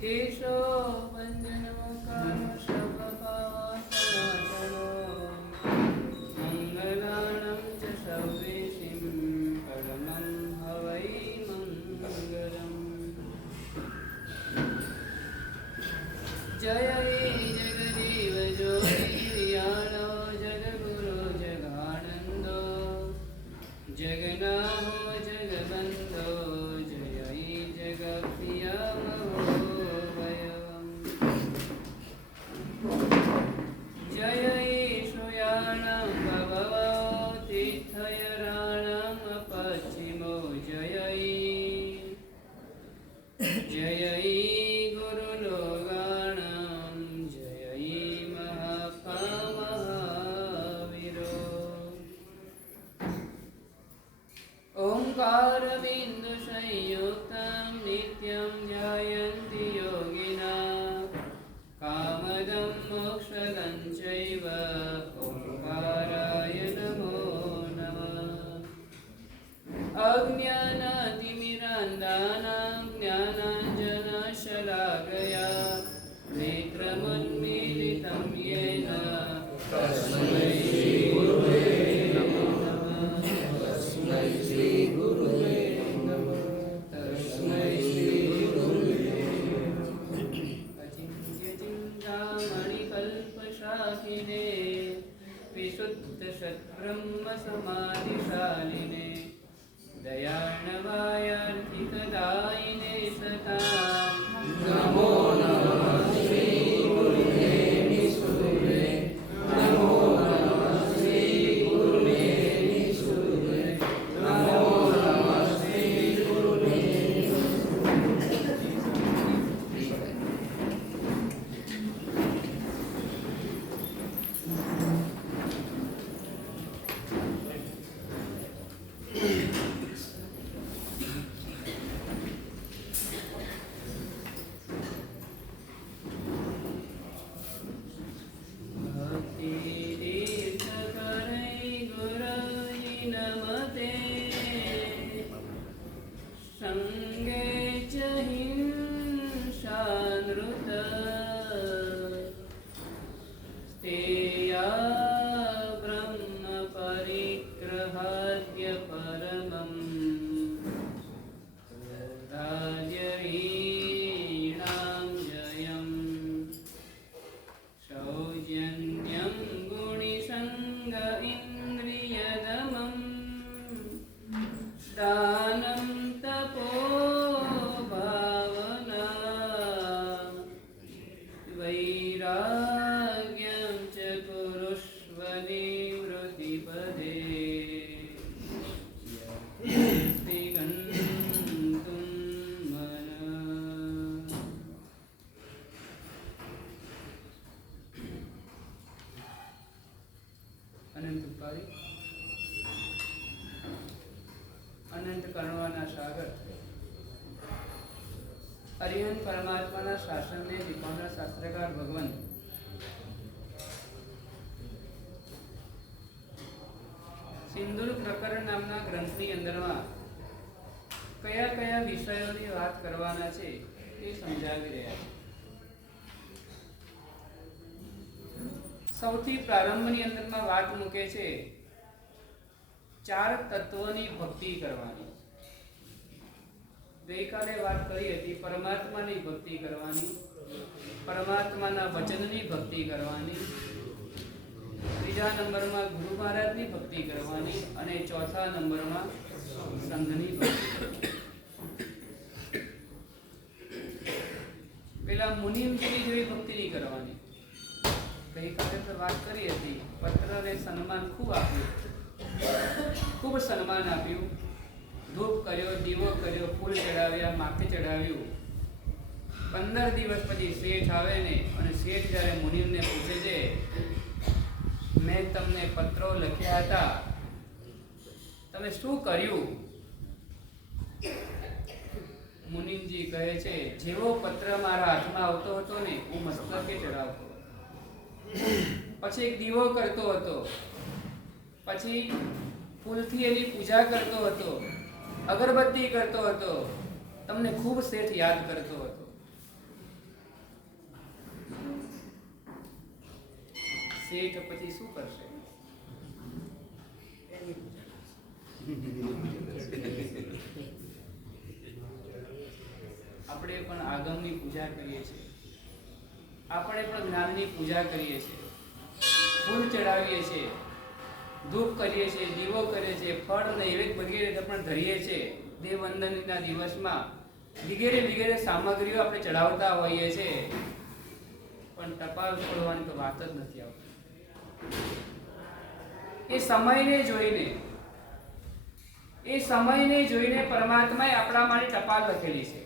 केशो वञ्जनो कामशवपासनासनो मङ्गलानं च सर्वेशिं परमं हवै मङ्गलम्। जय हे जगदेव ज्योतिर्याणो जगद्गुरो जगानन्दो जगन्नाथो जगबन्धो जय हे जगप्रियमहोभयम्। जय हे श्रूयाणां भववो तीर्थयराणाम् अपश्चिमो जय हे गुरुलोगाणां जय हे महावीरो। ओंकारबिन्दुसंयुक्तं नित्यं ध्यायन्ति योगिनः कामदं मोक्षदं चैव ओंकाराय नमो नमः। अज्ञानातिमिरान्धानां ज्ञानाञ्जनशलाकया नेत्रमुन्मीलितं येन तस्मै श्रीगुरुवे नमः। तस्मै श्रीगुरुवे नमः। तस्मै श्रीगुरुवे नमः। अचिन्त्यचिन्तामणिकल्पशाखिने विशुद्धसद्ब्रह्मसमाधिशालिने दयार्णवायार्थिकदायिने सतां नमो नमः श्रीगुरुवे निसुरे। नमो नमः श्रीगुरुवे निसुरे। नमो नमः श्रीगुरुवे संगे च हिंसानृत स्तेया ब्रह्म परिग्रहाद्य परमं राजरीणां जयं सौजन्यं गुणिसङ्ग इन्द्रियदमं दानं तपो भावना वैराग्यं च कुरुष्व निवृत्तिपदे यस्ति गन्तुं मनः। अनंत उपाधि अनंत करुणाना सागर अरिहंत परमात्माना शासनने दिखावनार शास्त्रकार भगवान સિંદૂર પ્રકરણ નામના ગ્રંથની અંદરમાં કયા કયા વિષયોની વાત કરવાના છે તે સમજાવી રહ્યા છે। સૌથી પ્રારંભની અંદરમાં વાત મૂકે છે ચાર તત્વોની ભક્તિ કરવાની। ગઈકાલે વાત કરી હતી પરમાત્માની ભક્તિ કરવાની, પરમાત્માના વચનની ભક્તિ કરવાની, ત્રીજા નંબરમાં ગુરુ મહારાજની ભક્તિ કરવાની અને ચોથા નંબરમાં સંઘની ભક્તિ કરવાની। પેલા મુનિમજીની જેવી ભક્તિ નહીં કરવાની। ગઈકાલે તો વાત કરી હતી પત્રને સન્માન ખૂબ આપ્યું, ખૂબ સન્માન આપ્યું, ધૂપ કર્યો, દીવો કર્યો, ફૂલ ચડાવ્યા, માથે ચડાવ્યું। 15 દિવસ પછી શેઠ આવે ને અને શેઠ જ્યારે મુનિમને પૂછે છે મેં તમને પત્રો લખ્યા હતા, તમે શું કર્યું? મુનિજી કહે છે જેવો પત્ર મારા હાથમાં આવતો હતો ને હું મસ્તકે ચડાવતો, પછી એક દીવો કરતો હતો, પછી ફૂલથી એની પૂજા કરતો હતો, અગરબત્તી કરતો હતો, તમને ખૂબ શેઠ યાદ કરતો હતો। શેઠ પછી શું કરશે? આપણે પણ આગમની પૂજા કરીએ છીએ, આપણે પણ જ્ઞાનની પૂજા કરીએ છીએ, ફૂલ ચડાવીએ છીએ, ધૂપ કરીએ છીએ, દીવો કરીએ છીએ, ફળ નૈવેદ્ય વગેરે પણ ધરીએ છીએ. દેવવંદનના દિવસમાં વગેરે વગેરે સામગ્રીઓ આપણે ચડાવતા હોઈએ છીએ, પણ ટપાલ ખોલવાની તો વાત જ નથી આવતી. એ સમયને જોઈને પરમાત્માએ આપણા માટે ટપાલ લખેલી છે.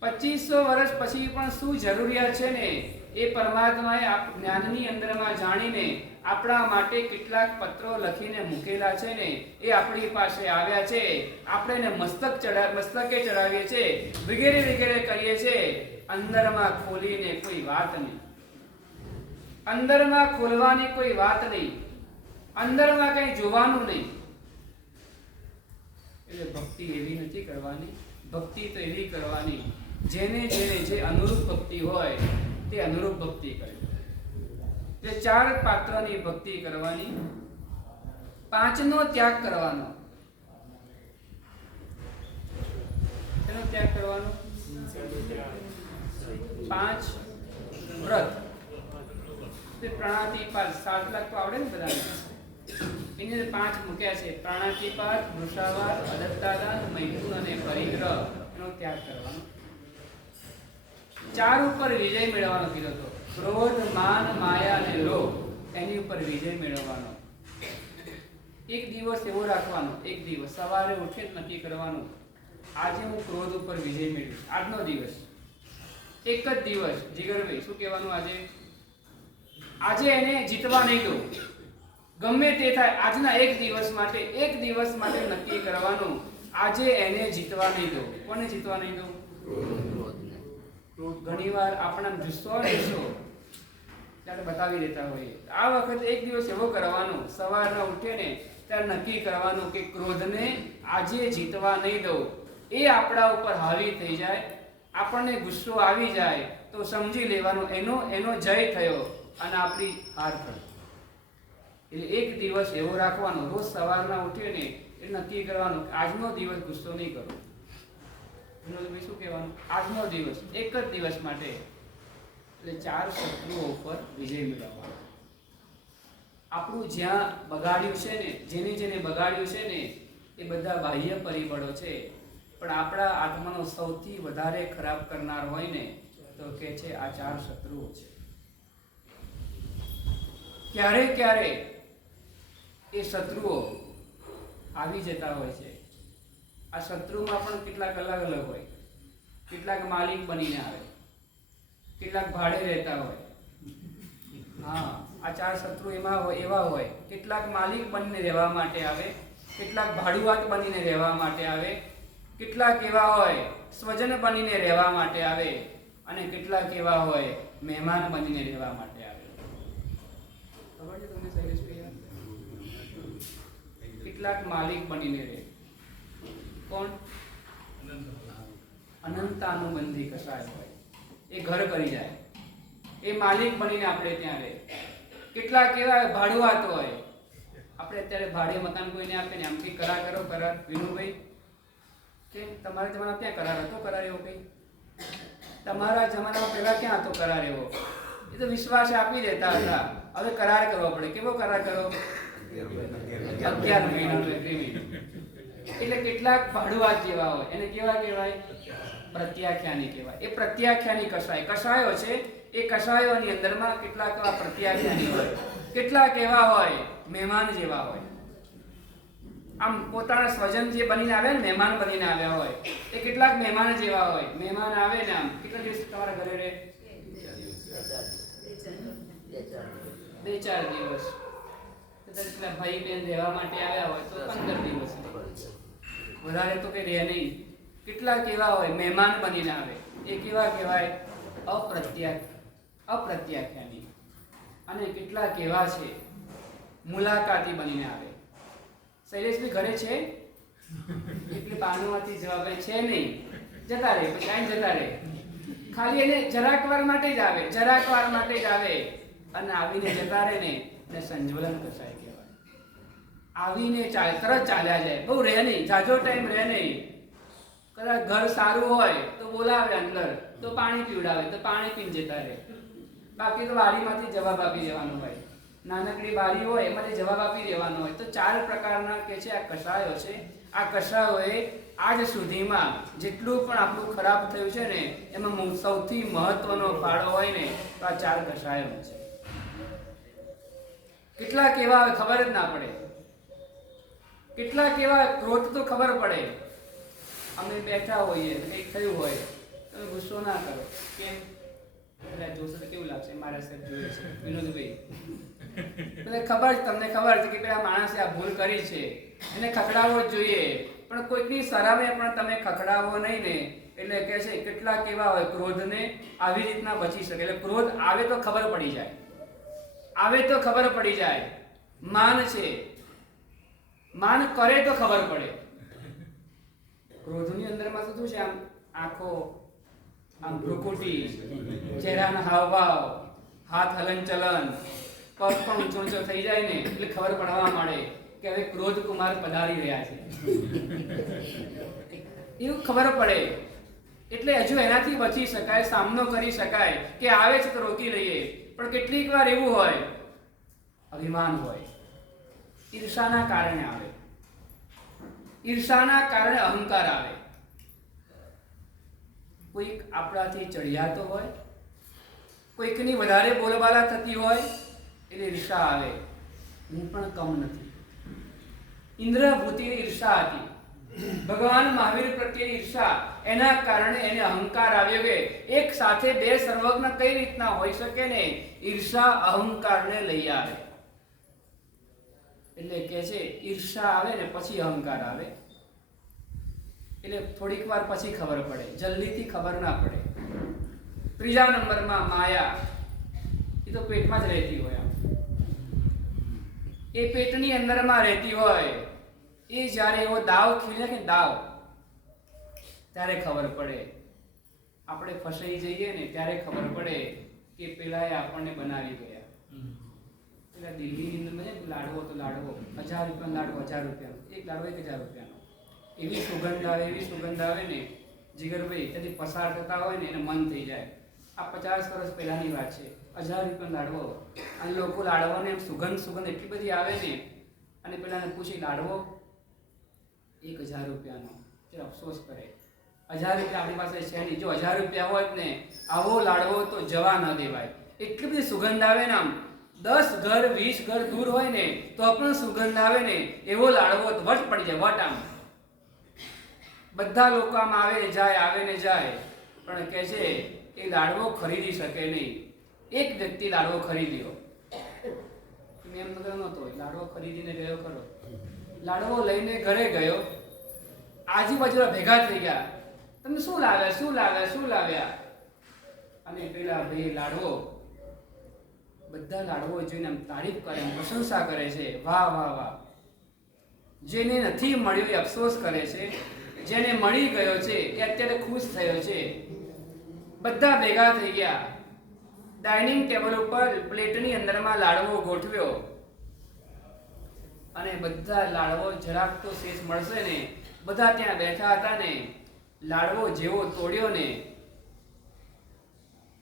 2500 વર્ષ પછી પણ શું જરૂરિયાત છે ને એ પરમાત્માએ જ્ઞાનની અંદરમાં જાણીને આપણા માટે કેટલાક પત્રો લખીને મૂકેલા છે ને એ આપણી પાસે આવ્યા છે. આપણે એને મસ્તકે ચડાવીએ છીએ, વગેરે વગેરે કરીએ છીએ. અંદરમાં ખોલીને કોઈ વાત નહીં, અંદરમાં ખોલવાની કોઈ વાત નહીં, અંદરમાં કઈ જોવાનું નહીં. એટલે ભક્તિ એવી નથી કરવાની. ભક્તિ તો એવી કરવાની જેને જે અનુરૂપ ભક્તિ હોય તે અનુરૂપ ભક્તિ કરે. જે 4 પાત્રની ભક્તિ કરવાની, 5નો ત્યાગ કરવાનો. એનો ત્યાગ કરવાનો 5 વ્રત, તે પ્રાણાતિપાત 7 લાખ તો આવડે ને બધાને. એને 5 મૂક્યા છે: પ્રાણાતિપાત, વૃષાવાદ, અદત્તાદાન, મૈથુન અને પરિગ્રહ. એનો ત્યાગ કરવાનો. 4 ઉપર વિજય મેળવવાનો કીધો હતો: ક્રોધ, માન, માયા અને લોભ. એની ઉપર વિજય મેળવવાનો. એક દિવસ એવો રાખવાનો, એક દિવસ સવારે ઉઠે નક્કી કરવાનું, આજે હું ક્રોધ ઉપર વિજય મેળવીશ. આજનો દિવસ, એક જ દિવસ. જીગરભાઈ શું કહેવાનું? આજે એને જીતવા નહીં દઉં, ગમે તે થાય. આજના એક દિવસ માટે નક્કી કરવાનું, આજે એને જીતવા નહીં દઉં. કોને જીતવા નહીં દઉં? ઘણીવાર આપણા જુસ્સો ત્યારે બતાવી દેતા હોઈએ. આ વખતે એક દિવસ એવો કરવાનો, સવારના ઉઠે ને ત્યારે નક્કી કરવાનું કે ક્રોધને આજે જીતવા નહીં દઉં. એ આપણા ઉપર હાવી થઈ જાય, આપણને ગુસ્સો આવી જાય તો સમજી લેવાનું એનો જય થયો અને આપણી હાર થઈ. એટલે એક દિવસ એવો રાખવાનો, રોજ સવારના ઉઠે ને એ નક્કી કરવાનું આજનો દિવસ ગુસ્સો નહીં કરું. શું કહેવાનું? આજનો દિવસ, એક જ દિવસ માટે. એટલે 4 શત્રુઓ ઉપર વિજય મેળવવાનો. આપણું જ્યાં બગાડ્યું છે ને, જેને બગાડ્યું છે ને એ બધા બાહ્ય પરિબળો છે, પણ આપણા આત્માનો સૌથી વધારે ખરાબ કરનાર હોય ને તો કે છે આ 4 શત્રુઓ છે. ક્યારે એ શત્રુઓ આવી જતા હોય છે. આ શત્રુમાં પણ કેટલાક અલગ અલગ હોય. કેટલાક માલિક બનીને આવે, કેટલાક ભાડે રહેતા હોય. હા, આ 4 શત્રુ એવા હોય. કેટલાક માલિક બનીને રહેવા માટે આવે, કેટલાક ભાડુઆત બનીને રહેવા માટે આવે, કેટલાક એવા હોય સ્વજન બનીને રહેવા માટે આવે, અને કેટલાક એવા હોય મહેમાન બનીને રહેવા માટે આવે. ખબર છે તમને શૈલેષભાઈ? કેટલાક માલિક બનીને રહે. કોણ? અનંતાનુબંધી કસાય હોય, એ ઘર કરી જાય, એ માલિક બનીને આપણે ત્યાં રહે. કેટલાક એવા ભાડુઆત હોય, આપણે અત્યારે ભાડે મકાન કોઈને આપે ને આમ કે કરાર કરો, કરાર. વિનુભાઈ કે તમારા જમાનામાં ક્યાં કરાર હતો? કરાર એવો કઈ તમારા જમાનામાં પહેલા ક્યાં હતો કરાર એવો? એ તો વિશ્વાસ આપી દેતા હતા. હવે કરાર કરવો પડે. કેવો કરાર કરો? 11 મહિનાનો એગ્રીમેન્ટ. એટલે કેટલાક ભાડુઆત જેવા હોય, એને કેવા કહેવાય? પ્રત્યાખ્યાની કહેવાય. એ પ્રત્યાખ્યાની કસાયો છે. એ કસાયોની અંદરમાં કેટલાક એવા પ્રત્યાખ્યાની હોય, કેટલાક એવા હોય મહેમાન જેવા હોય. આમ પોતાના સ્વજન જે બનીને આવે ને, મહેમાન બનીને આવ્યા હોય, એ કેટલાક મહેમાન જેવા હોય. મહેમાન આવે ને આમ કેટલા દિવસ તમારા ઘરે રહે? 2-4 દિવસ. ભાઈ બેન રહેવા માટે આવ્યા હોય તો 15 દિવસ, વધારે તો કઈ રહે નહીં. કેટલાક એવા હોય મહેમાન બનીને આવે, એ કેવા કહેવાય? અપ્રત્યાખ્યાની. અને કેટલાક એવા છે મુલાકાતી બનીને આવે. શૈલેષભાઈ ઘરે છે એટલે બાનુમાંથી જવાબ છે નહીં, જતા રહે, પછી આઈને જતા રહે. ખાલી એને જરાક વાર માટે જ આવે, જરાક વાર માટે જ આવે અને આવીને જતા રહે ને એને સંજ્વલન કસાય કહેવાય. આવીને તરત ચાલ્યા જાય, બહુ રહે નહીં, જાજો ટાઈમ રહે નહીં. કદાચ ઘર સારું હોય તો બોલાવે અંદર, તો પાણી પીવડાવે, તો પાણી પીને જતા રહે. બાકી તો વાડીમાંથી જવાબ આપી દેવાનો હોય, નાનકડી બારી હોય એમાંથી જવાબ આપી દેવાનો હોય. તો 4 પ્રકારના કે છે આ કષાયો છે. આ કષાયોએ આજ સુધીમાં જેટલું પણ આપણું ખરાબ થયું છે ને એમાં સૌથી મહત્વનો ફાળો હોય ને તો આ 4 કષાયો છે. કેટલાક એવા ખબર જ ના પડે, કેટલાક એવા ક્રોધ તો ખબર પડે. અમે બેઠા હોઈએ, કંઈક થયું હોય, તમે ગુસ્સો ના કરો. કેમ? એટલે જોશો તો કેવું લાગશે, મારા સાહેબ જોઈએ છે વિનોદભાઈ. ખબર, તમને ખબર છે કે પેલા માણસે આ ભૂલ કરી છે, એને ખખડાવવો જ જોઈએ, પણ કોઈકની સરામે પણ તમે ખખડાવો નહીં ને. એટલે કહે છે કેટલાક એવા હોય ક્રોધને આવી રીતના બચી શકે. એટલે ક્રોધ આવે તો ખબર પડી જાય, આવે તો ખબર પડી જાય. માન છે, માન કરે તો ખબર પડે. ક્રોધની અંદરમાં તો શું છે, આમ આંખો, આમ ભ્રુકુટી, ચહેરાના હાવભાવ, હાથ હલન ચલન, પગ પણ ઊંચો ઊંચો થઈ જાય ને એટલે ખબર પડવા માંડે કે હવે ક્રોધ કુમાર પધારી રહ્યા છે. એવું ખબર પડે. એટલે હજુ એનાથી બચી શકાય, સામનો કરી શકાય કે આવે છે તો રોકી લઈએ. પણ કેટલીક વાર એવું હોય, અભિમાન હોય, ઈર્ષાના કારણે આવે, ઈર્ષાના કારણે અહંકાર આવે. કોઈક આપણાથી ચડિયાતો હોય, કોઈકની વધારે બોલબાલા થતી હોય એટલે ઈર્ષા આવે. હું પણ કમ નથી. ઇન્દ્રભૂતિ ઈર્ષા હતી. ભગવાન મહાવીર પ્રત્યે ઈર્ષા, એના કારણે એને અહંકાર આવ્યો કે એક સાથે 2 સર્વજ્ઞ કઈ રીતના હોઈ શકે ને. ઈર્ષા અહંકારને લઈ આવે. એટલે કે છે ઈર્ષા આવે ને પછી અહંકાર આવે. એટલે થોડીક વાર પછી ખબર પડે, જલ્દીથી ખબર ના પડે. 3જા નંબરમાં માયા. એ તો પેટમાં જ રહેતી હોય. એ પેટની અંદરમાં રહેતી હોય. એ જ્યારે એવો દાવ ખીલે કે દાવ, ત્યારે ખબર પડે. આપણે ફસાઈ જઈએ ને ત્યારે ખબર પડે કે પેલાએ આપણને બનાવી ગયા. પેલા દિલ્હીની અંદર લાડવો તો લાડવો, 1000 રૂપિયાનો લાડવો, 1000 રૂપિયાનો. એક લાડવો 1000 રૂપિયાનો. એવી સુગંધ આવે, એવી સુગંધ આવે ને જીગરભાઈ, ત્યાંથી પસાર થતા હોય ને એને મન થઈ જાય. આ 50 વર્ષ પહેલાની વાત છે. 1000 રૂપિયાનો લાડવો, અને લોકો લાડવાને એમ સુગંધ એટલી બધી આવે ને. અને પેલાને પૂછી, લાડવો 1000 રૂપિયાનો. તે અફસોસ કરે, 1000 રૂપિયા આપણી પાસે છે નહીં. જો 1000 રૂપિયા હોત ને આવો લાડવો તો જવા ન દેવાય. એટલી બધી સુગંધ આવે ને, આમ 10 ઘર 20 ઘર દૂર હોય ને તો પણ સુગંધ આવે ને એવો લાડવો વટ પડી જાય, વટ. આમ બધા લોકો આમ આવે ને જાય, આવે ને જાય. પણ કહે છે એ લાડવો ખરીદી શકે નહીં. એક વ્યક્તિ લાડવો ખરીદ્યો. મેં એમ નહોતો, લાડવો ખરીદીને ગયો ખરો. લાડવો લઈને ઘરે ગયો. આજુબાજુના ભેગા થઈ ગયા. તમે શું લાવ્યા, શું લાવ્યા, શું લાવ્યા? અને પેલા ભાઈ લાડવો, બધા લાડવો જોઈને આમ તારીફ કરે, પ્રશંસા કરે છે. વાહ વાહ વાહ. જેને નથી મળ્યો એ અફસોસ કરે છે, જેને મળી ગયો છે એ અત્યારે ખુશ થયો છે. બધા ભેગા થઈ ગયા. ડાઇનિંગ ટેબલ ઉપર પ્લેટની અંદરમાં લાડવો ગોઠવ્યો. અને બધા લાડવો જરાક તો શેષ મળશે ને. બધા ત્યાં બેઠા હતા ને. લાડવો જેવો તોડ્યો ને,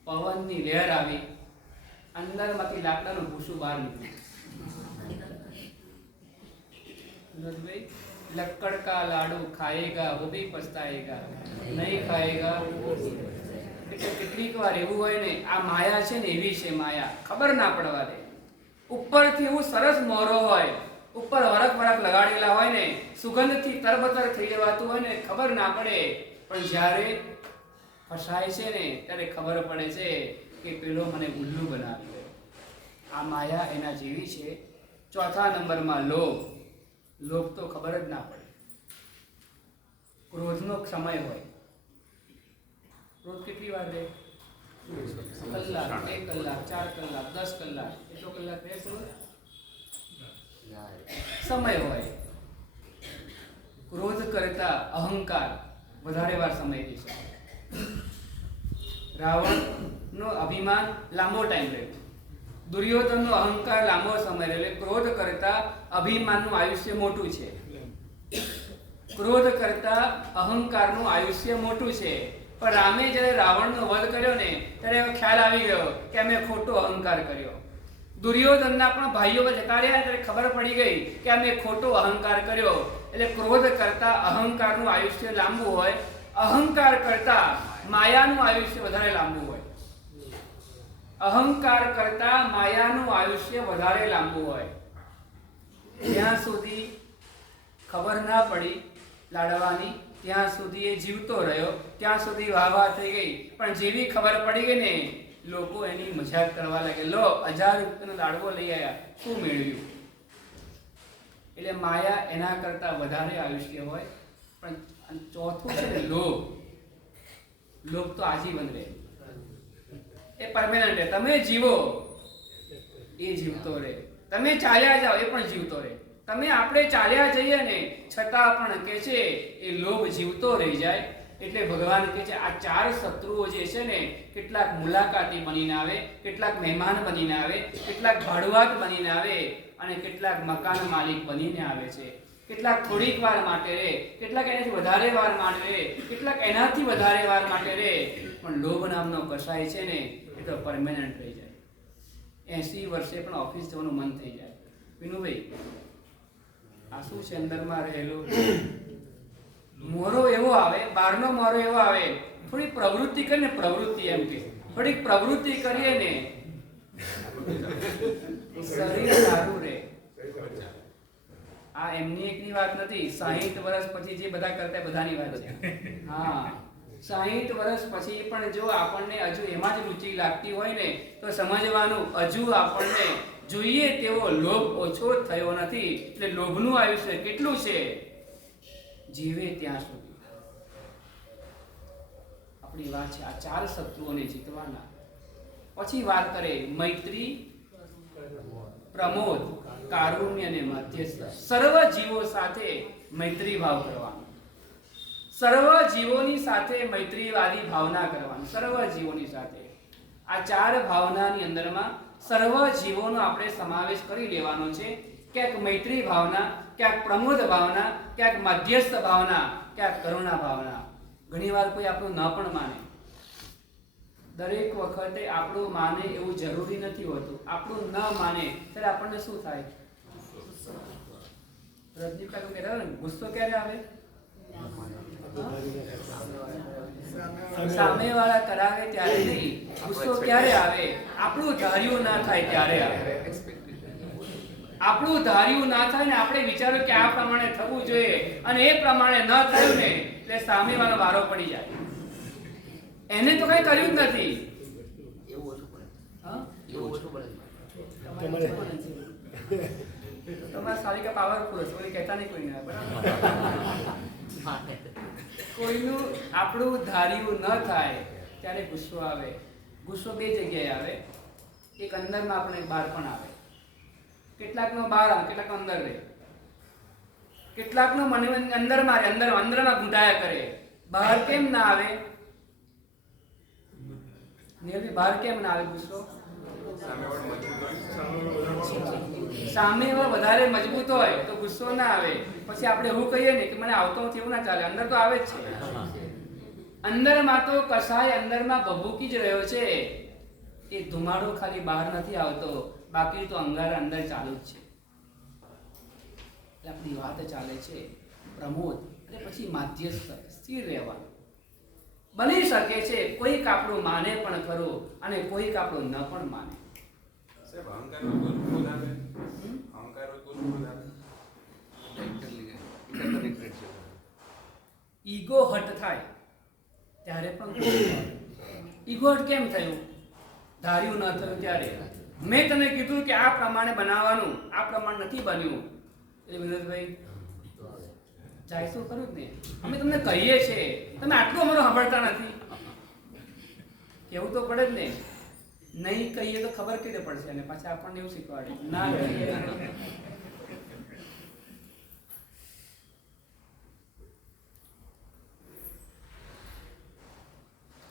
પવનની લહેર આવી, અંદરમાંથી લાકડાનું ભૂસું બહાર નીકળ્યું. लक्कड़ का लाडू खाएगा वो भी पछताएगा, नहीं खाएगा. કેટલીક વાર એવું હોય ને, આ માયા છે ને એવી છે માયા, ખબર ના પડવા દે. ઉપરથી એવું સરસ મોરો હોય, ઉપર વરખ લગાડેલા હોય ને, સુગંધથી તરબતર થઈ જવાતું હોય ને, ખબર ના પડે. પણ જ્યારે ફસાય છે ને ત્યારે ખબર પડે છે કે પેલો મને ઉલ્લુ બનાવી ગયો. આ માયા એના જેવી છે. 4થા નંબરમાં લોભ. લોભ તો ખબર જ ના પડે. ક્રોધનો સમય હોય. ક્રોધ કેટલી વાર રહે? કલાક, 1 કલાક, 4 કલાક, 10 કલાક. એટલો કલાક રહે ક્રોધ? સમય હોય. ક્રોધ કરતા અહંકાર વધારે વાર સમય રહી શકે. રાવણનો અભિમાન લાંબો ટાઈમ રહ્યો, દુર્યોધનનો અહંકાર લાંબો સમય રહ્યો. એટલે ક્રોધ કરતા અભિમાનનું આયુષ્ય મોટું છે, ક્રોધ કરતા અહંકારનું આયુષ્ય મોટું છે. પણ રામે જ્યારે રાવણનો વધ કર્યો ને ત્યારે એવો ખ્યાલ આવી ગયો કે અમે ખોટો અહંકાર કર્યો. દુર્યોધનના પણ ભાઈઓ જતા રહ્યા ત્યારે ખબર પડી ગઈ કે અમે ખોટો અહંકાર કર્યો. એટલે ક્રોધ કરતા અહંકારનું આયુષ્ય લાંબુ હોય, અહંકાર કરતા માયાનું આયુષ્ય વધારે લાંબુ હોય. અહંકાર કરતા માયાનું આયુષ્ય વધારે લાંબુ હોય. જ્યાં સુધી ખબર ના પડી લાડવાની ત્યાં સુધી એ જીવતો રહ્યો, ત્યાં સુધી વાહ થઈ ગઈ. પણ જેવી ખબર પડી ગઈ ને લોકો એની મજાક કરવા લાગે, લો 1000 રૂપિયાનો લાડવો લઈ આવ્યા, શું મેળવ્યું? એટલે માયા એના કરતા વધારે આયુષ્ય હોય. પણ ચોથું છે ને લોભ. લોભ તો આજીવન રહે, એ પરમેનન્ટ રહે. તમે જીવો એ જીવતો રહે, તમે ચાલ્યા જાઓ એ પણ જીવતો રહે. તમે આપણે ચાલ્યા જઈએ ને છતાં પણ કે છે એ લોભ જીવતો રહી જાય. એટલે ભગવાન કહે છે આ 4 શત્રુઓ જે છે ને કેટલાક મુલાકાતી બનીને આવે, કેટલાક મહેમાન બનીને આવે, કેટલાક ભાડુઆત બનીને આવે અને કેટલાક મકાન માલિક બનીને આવે છે. કેટલાક થોડીક વાર માટે રહે, કેટલાક એનાથી વધારે વાર માટે રહે, કેટલાક એનાથી વધારે વાર માટે રહે. પણ લોભ નામનો કસાય છે ને એ તો પરમેનન્ટ રહી જાય. 80 વર્ષે પણ ઓફિસ જવાનું મન થઈ જાય. વિનુભાઈ આ શું છે અંદરમાં રહેલું? મોરો એવો આવે, બહારનો મોરો એવો આવે, થોડી પ્રવૃત્તિ કરીને, પ્રવૃત્તિ એમ કે થોડીક પ્રવૃત્તિ કરીએ ને શરીર સારું રહે. આ એમની એકની વાત નથી, 60 વર્ષ પછી જે બધા કરતા બધાની વાત છે. હા, 60 વર્ષ પછી પણ જો આપણને હજુ એમાં જ રુચિ લાગતી હોય ને તો સમજવાનું હજુ આપણને જોઈએ તેવો લોભ ઓછો થયો નથી. એટલે લોભનું આયુષ્ય કેટલું છે? જીવે ત્યાં સુધી. આપણી વાત છે આ 4 શત્રુઓને જીતવાના. પછી વાત કરે મૈત્રી, પ્રમોદ, કારુણ્ય અને મધ્યસ્થ. સર્વ જીવો સાથે મૈત્રી ભાવ કરવાનો, સર્વ જીવોની સાથે મૈત્રીવાદી ભાવના કરવાની, સર્વ જીવોની સાથે. આ 4 ભાવનાની અંદરમાં સર્વ જીવોનો આપણે સમાવેશ કરી લેવાનો છે. ક્યાંક મૈત્રી ભાવના, ક્યાંક પ્રમોદ ભાવના, ક્યાંક મધ્યસ્થ ભાવના, ક્યાંક કરુણા ભાવના. ઘણીવાર કોઈ આપણું ન પણ માને. દરેક વખતે આપણું માને એવું જરૂરી નથી હોતું. આપણું ન માને ત્યારે આપણને શું થાય? રજનીકાંત કહેતા ને ગુસ્સો ક્યારે આવે? સામેવાળા કરાવે ત્યારે નહીં, ગુસ્સો ક્યારે આવે? આપણું ધાર્યું ના થાય ત્યારે આવે. આપણું ધાર્યું ના થાય ને આપણે વિચાર્યું કે આ પ્રમાણે થવું જોઈએ અને એ પ્રમાણે ન થયું ને એટલે સામેવાળો વારો પડી જાય. એને તો કઈ કર્યું જ નથી. એવું ઓછું પડે. હા, એવું ઓછું પડે. તમારા સાલિકા પાવરફુલ છે, કોઈ કહેતા નહીં કોઈને. બરાબર, કોઈનું આપણું ધાર્યું ન થાય ત્યારે ગુસ્સો આવે. ગુસ્સો 2 જગ્યાએ આવે. એક અંદરમાં આપણે બહાર પણ આવે. કેટલાકનો બહાર આવે, કેટલાકનો અંદર રહે. કેટલાકનો મને અંદરમાં રહે, અંદરમાં ગુંડાયા કરે. બહાર કેમ ના આવે? નીલભાઈ, બહાર કેમ ના આવે ગુસ્સો? સામે વધારે મજબૂત હોય તો ગુસ્સો ના આવે. પછી આપણે એવું કહીએ ને કે મને આવતો નથી, એવું ના ચાલે. અંદર તો આવે જ છે. અંદરમાં તો કસાય અંદરમાં ભભૂકી જ રહ્યો છે. એ ધુમાડો ખાલી બહાર નથી આવતો, બાકી તો અંગારા અંદર ચાલુ જ છે. આપણી વાત ચાલે છે પ્રમોદ અને પછી માધ્યસ્થ, સ્થિર રહેવાનું. બની શકે છે કોઈક આપણું માને પણ ખરું અને કોઈક આપણું ન પણ માને. સાહેબ, અહંકારનો દુર્બોધ આવે. અહંકારનો દુર્બોધ આવે. ઈગો હટ થાય ત્યારે પણ ઈગો હટ કેમ થયું? ધાર્યું ન થયું ત્યારે. મેં તને કીધું કે આ પ્રમાણે બનાવવાનું, આ પ્રમાણે નથી બન્યું. એટલે વિનોદભાઈ જાય શું કરું જ ને, અમે તમને કહીએ છીએ, તમે આટલું અમારું સાંભળતા નથી. કેવું તો પડે જ ને. નહીં કહીએ તો ખબર કેવી રીતે પડશે? અને પાછા આપણને એવું શીખવાડે ના કહીએ.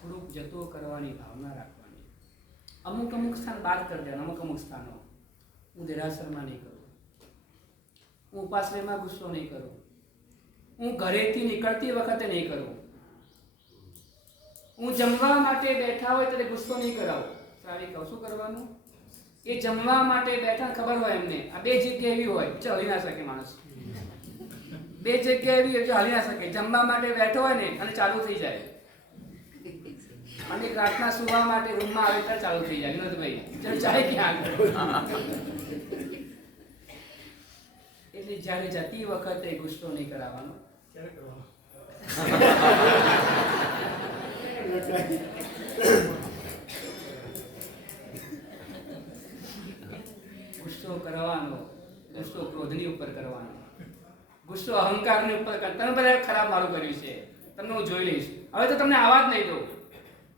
થોડુંક જતો કરવાની ભાવના રાખવાની. અમુક અમુક સ્થાન બાદ કરી દેવાના. અમુક સ્થાનો હું દેરાસરમાં નહીં કરું, હું ઉપાશ્રયમાં ગુસ્સો નહીં કરું, હું ઘરેથી નીકળતી વખતે નહીં કરું, હું જમવા માટે બેઠા હોય ત્યારે ગુસ્સો નહીં કરાવું. સારી કહું શું કરવાનું? એ જમવા માટે બેઠા ખબર હોય એમને આ બે જગ્યા એવી હોય જો હલી ના શકે માણસ. બે જગ્યા એવી હોય જો હલી ના શકે. જમવા માટે બેઠો હોય ને અને ચાલુ થઈ જાય, અને રાતના સુવા માટે રૂમમાં આવે ત્યારે ચાલુ થઈ જાય. વિનોદભાઈ જાય ક્યાં? એટલે જ્યારે જતી વખતે ગુસ્સો નહીં કરાવવાનો. ગુસ્સો કરવાનો, ગુસ્સો ક્રોધની ઉપર કરવાનો, ગુસ્સો અહંકારની ઉપર કરવાનો. તમે બધા ખરાબ મારું કર્યું છે, તમને હું જોઈ લઈશ, હવે તો તમને આવા જ નહીં દઉં.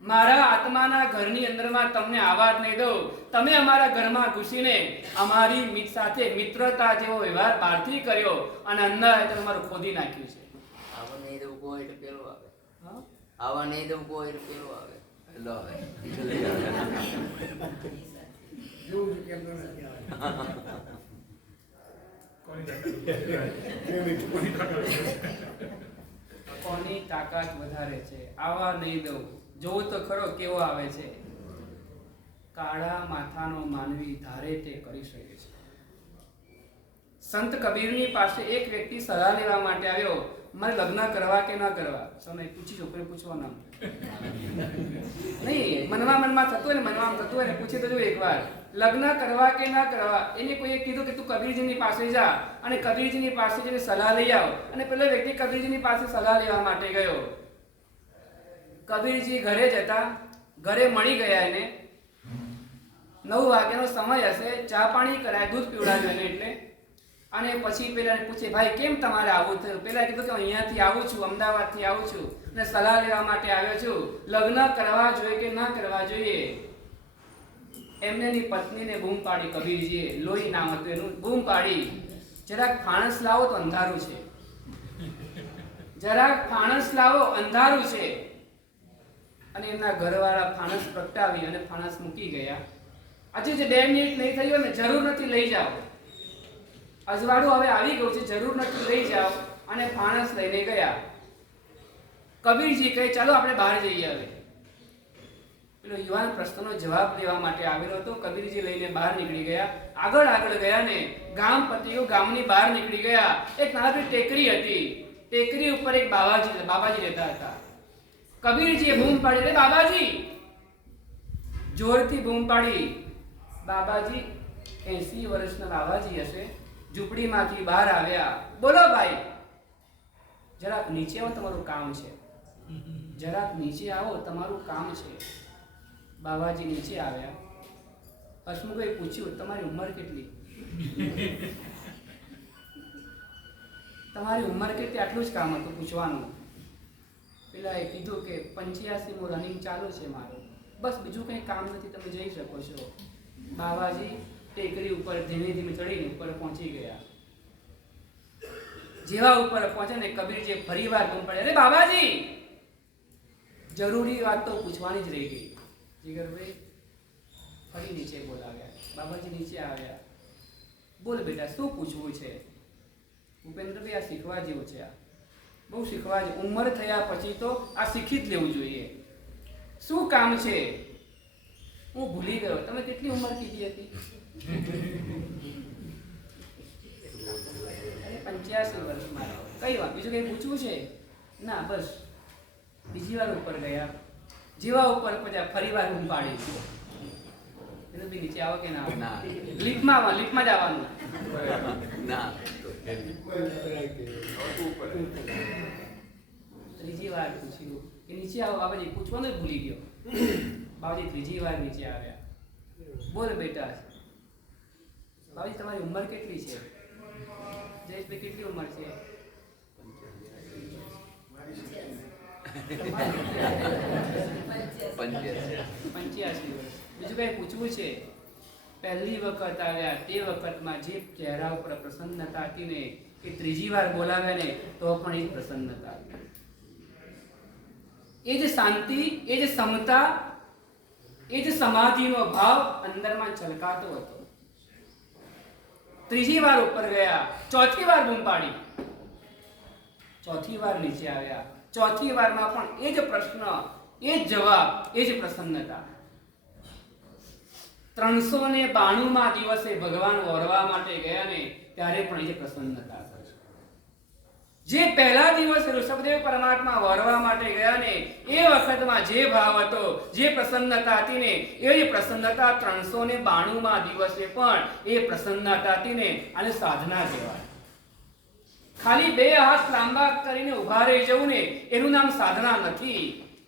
મારા આત્માના ઘરની અંદરમાં તમને આવા જ નહીં દઉં. તમે અમારા ઘરમાં ઘૂસીને અમારી સાથે મિત્રતા જેવો વ્યવહાર બહારથી કર્યો અને અંદર તમારું ખોદી નાખ્યું છે. આવા નહીં દઉં કોઈ એટલે પેલું આવે. આવા નહીં દઉં કોઈ એટલે પેલું આવે. લો આવે. કોની તાકાત વધારે છે? આવા નહીં દઉં. જોવો તો ખરો કેવો આવે છે. કાળા માથાનો માનવી ધારે તે કરી શકે છે. સંત કબીરની પાસે એક વ્યક્તિ સલાહ લેવા માટે આવ્યો, મારે લગ્ન કરવા કે ન કરવા. સમય પૂછી છોકરી પૂછવાના નહીં, મનમાં થતું હોય ને, મનમાં થતું હોય ને પૂછી તો જો એકવાર લગ્ન કરવા કે ના કરવા. એને કોઈએ કીધું કે તું કબીરજીની પાસે જા અને કબીરજીની પાસે જઈને સલાહ લઈ આવ. અને પેલો વ્યક્તિ કબીરજીની પાસે સલાહ લેવા માટે ગયો. કબીરજી ઘરે જતા, ઘરે મળી ગયા. એને 9 વાગ્યાનો સમય હશે. ચા પાણી કરાય, દૂધ પીવડાવ્યું એને એટલે. અને પછી પેલા પૂછે, ભાઈ કેમ તમારે આવું થયું? પેલા કીધું કે અહીંયાથી આવું છું, અમદાવાદથી આવું છું અને સલાહ લેવા માટે આવ્યો છું, લગ્ન કરવા જોઈએ કે ના કરવા જોઈએ. એમને એની પત્નીને બૂમ પાડી. કબીરજીએ લોહી નામ હતું એનું. બૂમ પાડી, જરાક ફાણસ લાવો તો અંધારું છે, જરાક ફાણસ લાવો અંધારું છે. અને એમના ઘરવાળા ફાણસ પ્રગટાવી અને ફાણસ મૂકી ગયા. આજે જે 2 મિનિટ નહીં થઈ હોય ને, જરૂર નથી લઈ જાઓ, અજવાળું હવે આવી ગયું છે, જરૂર નથી લઈ જાઓ. અને ફાણસ લઈને ગયા. કબીરજી કહે ચાલો આપણે બહાર જઈએ. હવે પેલો યુવાન પ્રશ્નનો જવાબ લેવા માટે આવેલો હતો. કબીરજી લઈને બહાર નીકળી ગયા. આગળ ગયા ને ગામ પતિઓ ગામની બહાર નીકળી ગયા. એક નાની ટેકરી હતી. ટેકરી ઉપર એક બાબાજી રહેતા હતા. કબીરજીએ બૂમ પાડી, રે બાબાજી, જોરથી બૂમ પાડી. બાબાજી 80 વર્ષના બાબાજી હશે. ઝૂંપડીમાંથી બહાર આવ્યા. બોલો ભાઈ, જરાક નીચે આવો, તમારું કામ છે. જરાક નીચે આવો, તમારું કામ છે. બાબાજી નીચે આવ્યા. હસમુખે પૂછ્યું, તમારી ઉંમર કેટલી? તમારી ઉંમર કેટલી? આટલું જ કામ હતું પૂછવાનું. પેલા એ કીધું કે 85મું રનિંગ ચાલુ છે મારું, બસ બીજું કંઈ કામ નથી, તમે જઈ શકો છો. બાબાજી ટેકરી ઉપર ધીમે ધીમે ચડીને ઉપર પહોંચી ગયા. જેવા ઉપર પહોંચે ને કબીરજી ફરીવાર બૂમ પાડી, અરે બાબાજી, જરૂરી વાત તો પૂછવાની જ રહી ગઈ. જીગરભાઈ ફરી નીચે બોલાવ્યા. બાબાજી નીચે આવ્યા. બોલ બેટા, શું પૂછવું છે? ભૂપેન્દ્રભાઈ, આ શીખવા જેવું છે. આ બહુ શીખવા જેવું. ઉંમર થયા પછી તો આ શીખી જ લેવું જોઈએ. શું કામ છે? હું ભૂલી ગયો. તમે કેટલી ઉંમર કીધી હતી? 85 વર્ષમાં. કઈ વાત, બીજું કઈ પૂછવું છે? ના, બસ. બીજી વાર ઉપર ગયા. જેવા ઉપર પછી ફરી વાર ઊંઘ પાડી. એટલે બી નીચે આવો કે ના? લિફ્ટમાં જ આવવાનું. ના. ત્રીજી વાર પૂછ્યું કે નીચે આવો. બાબાજી પૂછવાનું જ ભૂલી ગયો. બાબાજી ત્રીજી વાર નીચે આવ્યા. બોલ બેટા. બાબાજી તમારી ઉંમર કેટલી છે? જયેશભાઈ કેટલી ઉંમર છે? 85 વર્ષ. બીજું કઈ પૂછવું છે? પહેલી વખત આવ્યા તે વખતમાં જે ચહેરા ઉપર પ્રસન્નતા હતી ને, એ ત્રીજી વાર બોલાવ્યા ને તો પણ એ પ્રસન્નતા. એ જ શાંતિ, એ જ સમતા, એ જ સમાધિનો ભાવ અંદરમાં છલકાતો હતો. ત્રીજી વાર ઉપર ગયા, ચોથી વાર બૂમ પાડી, ચોથી વાર નીચે આવ્યા, ચોથી વારમાં પણ એ જ પ્રશ્ન, એ જ જવાબ, એ જ પ્રસન્નતા. 392માં દિવસે ભગવાન ઓરવા માટે ગયા ને ત્યારે પણ એ જ પ્રસન્નતા. જે પહેલા દિવસે ઋષભદેવ પરમાત્મા વરવા માટે ગયા ને એ વખતમાં જે ભાવ હતો, જે પ્રસન્નતા હતી ને એ જ પ્રસન્નતા 392માં દિવસે પણ એ પ્રસન્નતા હતી ને. આને સાધના કહેવાય. ખાલી બે હાથ લાંબા કરીને ઊભા રહી જવું ને એનું નામ સાધના નથી.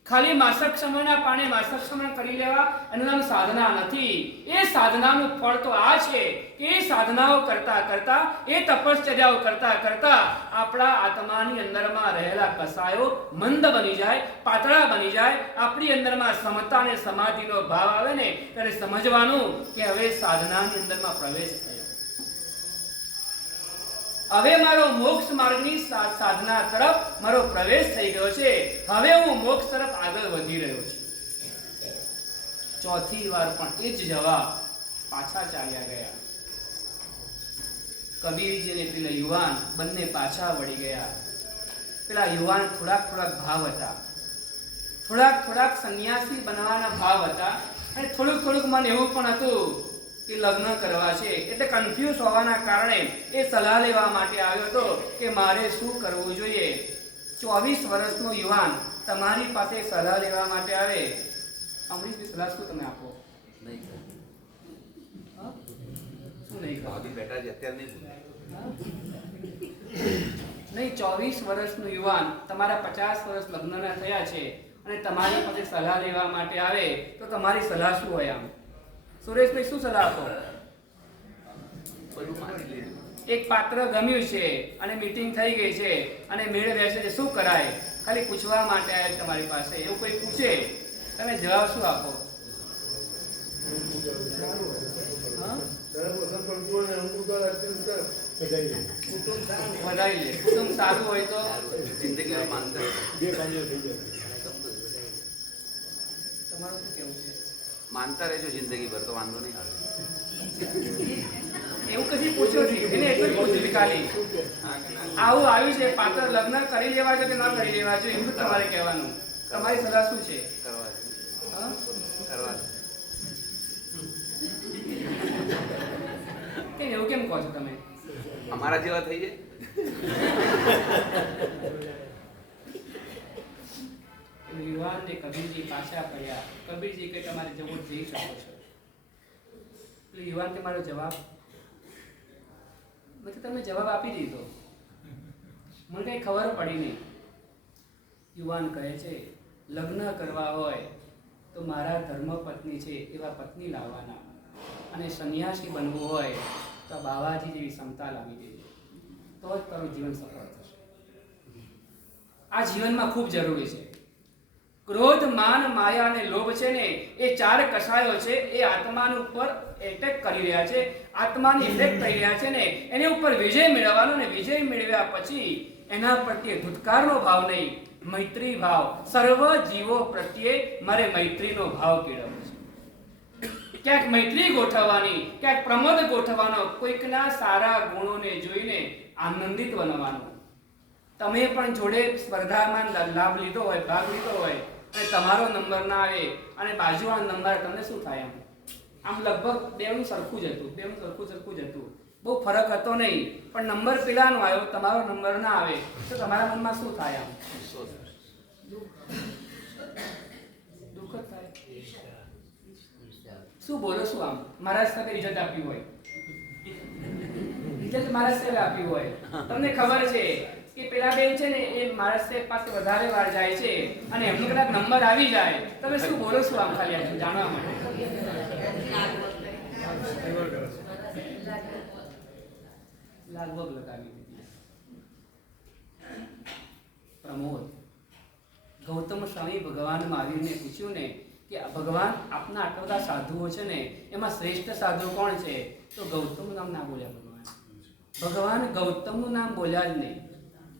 ખાલી માસક સમયના પાણે માસક સમય કરી લેવા એનું નામ સાધના નથી. એ સાધનાનું ફળ તો આ છે કે એ સાધનાઓ કરતા કરતા, એ તપશ્ચર્યાઓ કરતા કરતા આપણા આત્માની અંદરમાં રહેલા કસાયો મંદ બની જાય, પાતળા બની જાય. આપણી અંદરમાં સમતા અને સમાધિનો ભાવ આવે ને ત્યારે સમજવાનું કે હવે સાધનાની અંદરમાં પ્રવેશ થયો. હવે મારો મોક્ષ માર્ગની સાધના તરફ મારો પ્રવેશ થઈ ગયો છે. હવે હું મોક્ષ તરફ આગળ વધી રહ્યો છું. ચોથી વાર પણ એ જ જવાબ, પાછા ચાલ્યા ગયા. કબીરજી અને પેલા યુવાન બંને પાછા વળી ગયા. પેલા યુવાન થોડાક ભાવ હતા, થોડાક સંન્યાસી બનવાના ભાવ હતા, અને થોડુંક મન એવું પણ હતું કે લગ્ન કરવા છે. એટલે કન્ફ્યુઝ હોવાના કારણે એ સલાહ લેવા માટે આવ્યો હતો કે મારે શું કરવું જોઈએ. 24 વર્ષનો યુવાન તમારી પાસે સલાહ લેવા માટે આવે, અમરીશની સલાહ શું તમે આપો? નહીં શું નહીં કહો? બેટા છે અત્યારે નહીં. 24 વર્ષનું યુવાન, તમારા 50 વર્ષ લગ્નના થયા છે અને તમારી પાસે સલાહ લેવા માટે આવે તો તમારી સલાહ શું હોય? આમ સુરેશભાઈ શું સલાહ આપો? એક પાત્ર ગમ્યું છે અને મીટિંગ થઈ ગઈ છે અને મેળ બેસે છે, શું કરાય? ખાલી પૂછવા માટે આવે તમારી પાસે. એવું કોઈ પૂછે, તમે જવાબ શું આપો? વધારી લે. કુટુંબ સારું હોય તો જિંદગીમાં માનતા તમારું શું કેવું છે? માનતા રહેજો જિંદગીભર તો વાંધો નહીં આવે. એવું કશી પૂછ્યું નથી, એને એટલું જ પૂછ્યું છે ખાલી આવું આવ્યું છે પાત્ર, લગ્ન કરી લેવા છે કે ન કરી લેવા છે, એમનું તમારે કહેવાનું. તમારી સલાહ શું છે? કરવા હા? કેમ એવું કેમ કહો છો તમે? અમારા જેવા થઈ જાય. યુવાનને કબીરજી પાછા પડ્યા. કબીરજી કે તમારે જવું જઈ શકો છો. યુવાન કે મારો જવાબ નથી, તમે જવાબ આપી દીધો, મને કઈ ખબર પડી નહીં. યુવાન કહે છે લગ્ન કરવા હોય તો મારા ધર્મપત્ની છે એવા પત્ની લાવવાના, અને સંન્યાસી બનવું હોય તો બાવાજી જેવી ક્ષમતા લાવી દેવી, તો જ તારું જીવન સફળ થશે. આ જીવનમાં ખૂબ જરૂરી છે. ક્રોધ, માન, માયા અને લોભ છે ને એ 4 કષાયો છે, એ આત્માની ઉપર એટેક કરી રહ્યા છે, આત્માની ઇફેક્ટ થઈ રહ્યા છે ને એની ઉપર વિજય મેળવવાનો, ને વિજય મેળવ્યા પછી એના પ્રત્યે ધુતકારનો ભાવ નહીં, મૈત્રી ભાવ. સર્વ જીવો પ્રત્યે મારે મૈત્રીનો ભાવ કેળવવો છે. ક્યાંક મૈત્રી ગોઠવવાની, ક્યાંક પ્રમોદ ગોઠવવાનો, કોઈકના સારા ગુણોને જોઈને આનંદિત બનવાનો. તમે પણ જોડે સ્પર્ધામાં લાભ લીધો હોય, ભાગ લીધો હોય અને તમારો નંબર ના આવે અને બાજુવાળો નંબર, તમને શું થાય? આમ લગભગ બેનું સરખું જ હતું, બહુ ફરક હતો નહીં, પણ નંબર પેલાનો આવ્યો, તમારો નંબર ના આવે તો તમારા મનમાં શું થાય? આમ દુઃખ જ થાય. શું બોલો? શું આમ મહારાજ સાહેબે રિઝલ્ટ આપ્યું હોય, રિઝલ્ટ મહારાજ સાહેબે આપ્યું હોય, તમને ખબર છે કે પેલા બેન છે ને એ મહારાજ સાહેબ પાસે વધારે વાર જાય છે અને એમનો કદાચ નંબર આવી જાય, તમે શું બોલો? શું આમ ખાલી આટલું જાણવા માટે? લાગવગ લગાવી દીધી. પ્રમોદ ગૌતમ સ્વામી ભગવાન મહાવીરને પૂછ્યું ને કે ભગવાન આપના આટલા બધા સાધુઓ છે ને એમાં શ્રેષ્ઠ સાધુ કોણ છે? તો ગૌતમનું નામ ના બોલ્યા ભગવાન ગૌતમનું નામ બોલ્યા જ નહીં.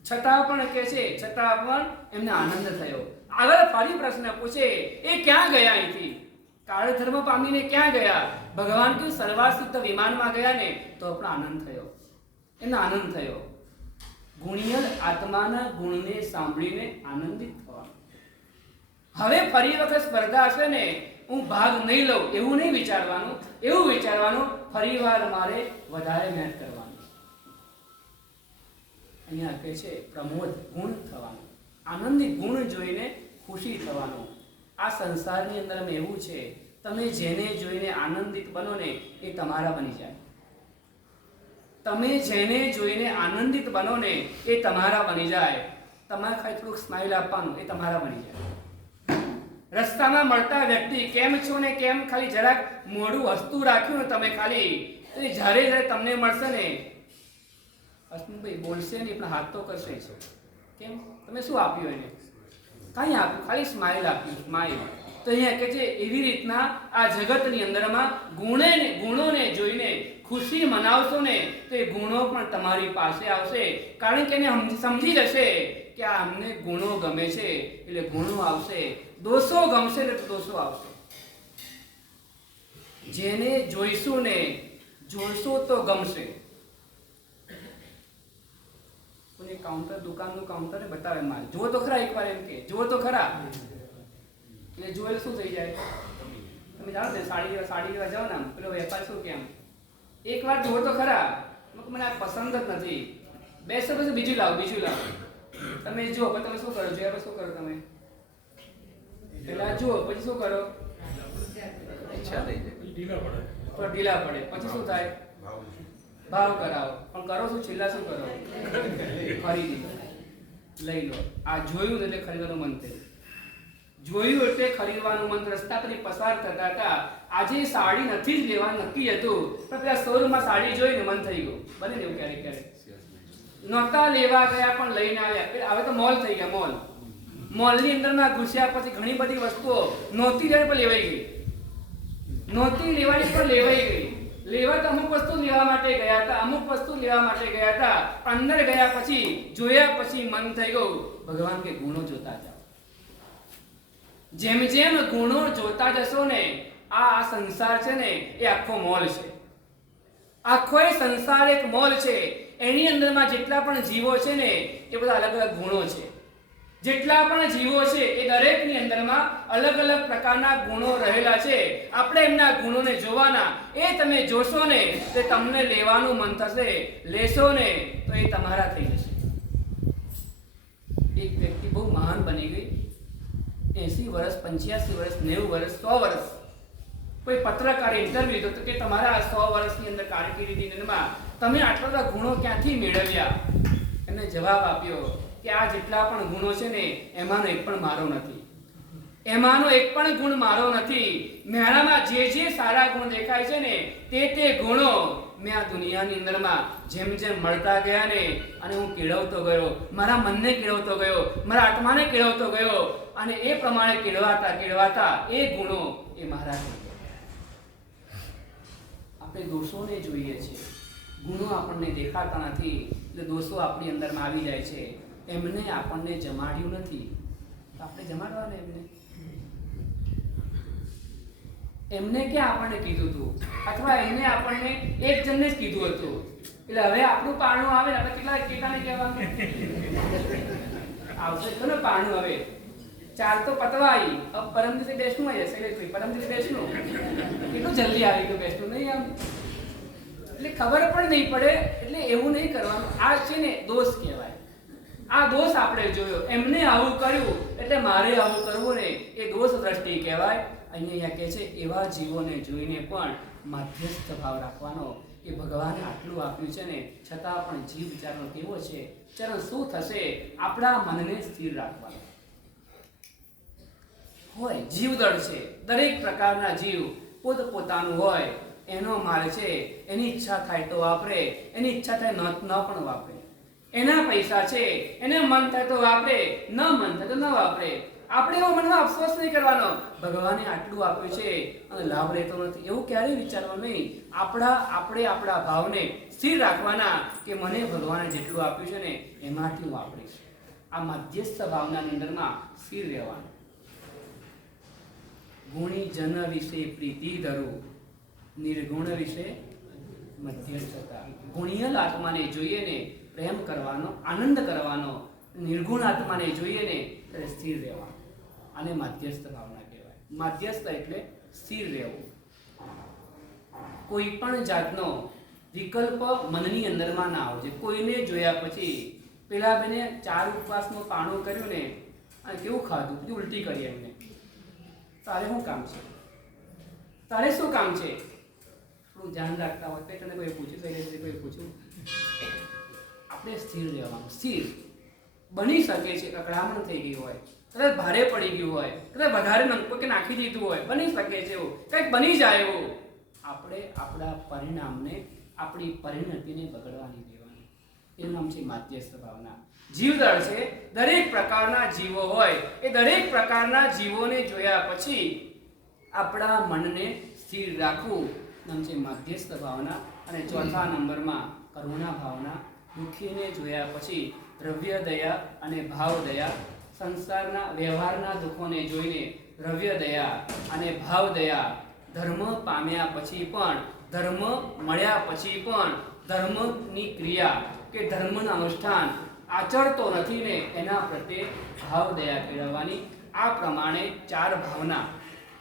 છતાં પણ કે છે, છતાં પણ એમને આનંદ થયો આગળ ફરી પ્રશ્ન પૂછે, એ ક્યાં ગયા અહીંથી? કાળ ધર્મ પામીને ક્યાં ગયા? ભગવાન કે સર્વાસિદ્ધ વિમાનમાં ગયા ને તો પણ આનંદ થયો, એનો આનંદ થયો. ગુણિયલ આત્માના ગુણને સાંભળીને આનંદિત થવાનું. હવે ફરી વખત સ્પર્ધા હશે ને, હું ભાગ નહીં લઉં એવું નહીં વિચારવાનું, એવું વિચારવાનું ફરી વાર મારે વધારે મહેનત કરવાની. અહીંયા કહે છે પ્રમોદ ગુણ થવાનું, આનંદી ગુણ જોઈને ખુશી થવાનું. આ સંસારની અંદર એવું છે, તમે જેને જોઈને આનંદિત બનો ને એ તમારા બની જાય. તમે જેને જોઈને આનંદિત બનો ને એ તમારા બની જાય. તમારે ખાલી થોડુંક સ્માઇલ આપવાનું, એ તમારા બની જાય. રસ્તામાં મળતા વ્યક્તિ કેમ છો ને કેમ ખાલી જરાક મોઢું હસતું રાખ્યું ને તમે ખાલી, તો જ્યારે તમને મળશે ને હસમુખભાઈ બોલશે ને પણ હાથ તો કરશે જ. કેમ? તમે શું આપ્યું એને? કાંઈ આપ્યું, ખાલી સ્માઇલ આપ્યું, સ્માઇલ. તો અહીંયા કહે છે એવી રીતના આ જગતની અંદરમાં ગુણોને જોઈને ખુશી મનાવશો ને તો એ ગુણો પણ તમારી પાસે આવશે. કારણ કે એને સમજી જશે કે આ અમને ગુણો ગમે છે એટલે ગુણો આવશે, દોષો ગમશે એટલે દોષો આવશે. જેને જોઈશું ને જોઈશું તો ગમશે. કાઉન્ટર, દુકાનનું કાઉન્ટર બતાવે માલ, જુઓ તો ખરા એકવાર, એમ કે જુઓ તો ખરા. એટલે જોયેલ શું થઈ જાય? તમે જાણો ને સાડી લેવા જાઓ ને, પેલો વેપાર શું કેમ એકવાર જુઓ તો ખરા, મને આ પસંદ જ નથી, બેસો પછી બીજું લાવો. તમે જુઓ પણ તમે શું કરો? જોયા પછી શું કરો? તમે પેલા જુઓ પછી શું કરો? ઈચ્છા થઈ જાય, ઢીલા પડે. પછી શું થાય? ભાવ કરાવો. પણ કરો શું? છેલ્લા શું કરો? ખરીદી લઈ લો. આ જોયું એટલે ખરીદવાનું મન થયું, જોયું એટલે ખરીદવાનું મન. રસ્તા પરથી પસાર થતા હતા, આજે સાડી નથી જ લેવાનું નક્કી હતું, પણ પેલા શોરૂમમાં સાડી જોઈને મન થઈ ગયું. બને ને એવું ક્યારેક નહોતા લેવા ગયા પણ લઈને આવ્યા. હવે તો મોલ થઈ ગયા. મોલની અંદરમાં ઘૂસ્યા પછી ઘણી બધી વસ્તુઓ નહોતી લેવાની પણ લેવાઈ ગઈ, નહોતી લેવાની પણ લેવાઈ ગઈ. લેવા તો અમુક વસ્તુ લેવા માટે ગયા હતા, અંદર ગયા પછી જોયા પછી મન થઈ ગયું. ભગવાન કે ગુણો જોતા જાઓ. જેમ જેમ ગુણો જોતા જશો ને, આ સંસાર છે ને એ આખો મોલ છે. આખો એ સંસાર એક મોલ છે. એની અંદરમાં જેટલા પણ જીવો છે ને એ બધા અલગ અલગ ગુણો છે. જેટલા પણ જીવો છે એ દરેકની અંદરમાં અલગ અલગ પ્રકારના ગુણો રહેલા છે. આપણે એમના ગુણોને જોવાના. એ તમે જોશો ને તે તમને લેવાનું મન થશે, લેશો ને તો એ તમારા થઈ જશે. એક વ્યક્તિ બહુ મહાન બની ગઈ, 80 વર્ષ, 85 વર્ષ, 90 વર્ષ, 100 વર્ષ. કોઈ પત્રકારે ઇન્ટરવ્યુ લીધો તો કે તમારા 100 વર્ષની અંદર કારકિર્દીની અંદરમાં તમે આટલા બધા ગુણો ક્યાંથી મેળવ્યા? એમને જવાબ આપ્યો કે આ જેટલા પણ ગુણો છે ને એમાંનો એક પણ મારો નથી, એમાંનો એક પણ ગુણ મારો નથી. મેળામાં જે સારા ગુણ દેખાય છે ને તે ગુણો મેં આ દુનિયાની અંદરમાં જેમ જેમ મળતા ગયા ને અને હું કેળવતો ગયો, મારા મનને કેળવતો ગયો, મારા આત્માને કેળવતો ગયો, અને એ પ્રમાણે કેળવાતા એ ગુણો એ મારા થઈ ગયા. આપણે દોષોને જોઈએ છીએ, ગુણો આપણને દેખાતા નથી, એટલે દોષો આપણી અંદરમાં આવી જાય છે. એમને આપણને જમાડ્યું નથી, આપણે જમાડવાને એમને ક્યાં આપણને કીધું હતું, અથવા એમને આપણને એક જણને જ કીધું હતું. એટલે હવે આપણું પારણું આવે ને આપણે કેટલાને કહેવાનું આવશે તો ને પારણું. હવે 4 તો પતવા આવી, હવે પરમ દિવસે બેસનું આવી જશે. પરમ દિવસે બેસનું કેટલું જલ્દી આવી ગયું, બેસનું નહીં આમ, એટલે ખબર પણ નહીં પડે. એટલે એવું નહીં કરવાનું. આ છે ને દોષ કહેવાય. આ દોષ આપણે જોયો, એમને આવું કર્યું એટલે મારે આવું કરવું ને, એ દોષ દ્રષ્ટિ કહેવાય. અહીંયા કહે છે એવા જીવોને જોઈને પણ મધ્યસ્થ ભાવ રાખવાનો, કે ભગવાને આટલું આપ્યું છે ને છતાં પણ જીવ વિચારનો કેવો છે, ચરણ શું થશે, આપણા મનને સ્થિર રાખવાનું હોય. જીવદળ છે, દરેક પ્રકારના જીવ પોતપોતાનું હોય, એનો માલ છે, એની ઈચ્છા થાય તો વાપરે, એની ઈચ્છા થાય ન પણ વાપરે. એના પૈસા છે, એને મન થાય તો વાપરે, ન મન થાય તો ન વાપરે. આપણે એવો મનમાં અફસોસ નહીં કરવાનો, ભગવાને આટલું આપ્યું છે અને લાભ લેતો નથી, એવું ક્યારેય વિચારવાનું નહીં. આપણે આપણા ભાવને સ્થિર રાખવાના, કે મને ભગવાને જેટલું આપ્યું છે ને એમાંથી હું વાપરીશ. આ મધ્યસ્થ ભાવનાની અંદરમાં સ્થિર રહેવાનું. ગુણી જન વિશે પ્રીતિ ધરું, નિર્ગુણ વિશે મધ્યસ્થતા. ગુણિયલ આત્માને જોઈએ ને પ્રેમ કરવાનો, આનંદ કરવાનો, નિર્ગુણ આત્માને જોઈએ ને ત્યારે સ્થિર રહેવાનું. આને મધ્યસ્થ ભાવના કહેવાય. મધ્યસ્થ એટલે સ્થિર રહેવું. કોઈ પણ જાતનો વિકલ્પ મનની અંદરમાં ના આવશે. કોઈને જોયા પછી પેલા બેને 4 ઉપવાસનું પાણું કર્યું ને અને કેવું ખાધું, પછી ઉલટી કરી એમને. તારે શું કામ છે? તારે શું કામ છે? થોડું ધ્યાન રાખતા હોય. તને કોઈ પૂછ્યું, કોઈ પૂછ્યું? આપણે સ્થિર રહેવાનું. સ્થિર બની શકે છે અકળામણ થઈ ગઈ હોય, કદાચ ભારે પડી ગયું હોય, કદાચ વધારે નંકો કે નાખી દીધું હોય, બની શકે છે એવું કંઈક બની જાય એવું. આપણે આપણા પરિણામને, આપણી પરિણતિને બગડવા નહીં દેવાની. એનું નામ છે મધ્યસ્થ ભાવના. જીવદળ છે, દરેક પ્રકારના જીવો હોય એ દરેક પ્રકારના જીવોને જોયા પછી આપણા મનને સ્થિર રાખવું નામ છે મધ્યસ્થ ભાવના. અને ચોથા નંબરમાં કરુણા ભાવના. દુઃખીને જોયા પછી દ્રવ્ય દયા અને ભાવ દયા. સંસારના વ્યવહારના દુઃખોને જોઈને દ્રવ્ય દયા અને ભાવ દયા. ધર્મ પામ્યા પછી પણ, ધર્મ મળ્યા પછી પણ ધર્મની ક્રિયા કે ધર્મનું અનુષ્ઠાન આચરતો નથી ને એના પ્રત્યે ભાવ દયા કેળવવાની. આ પ્રમાણે 4 ભાવના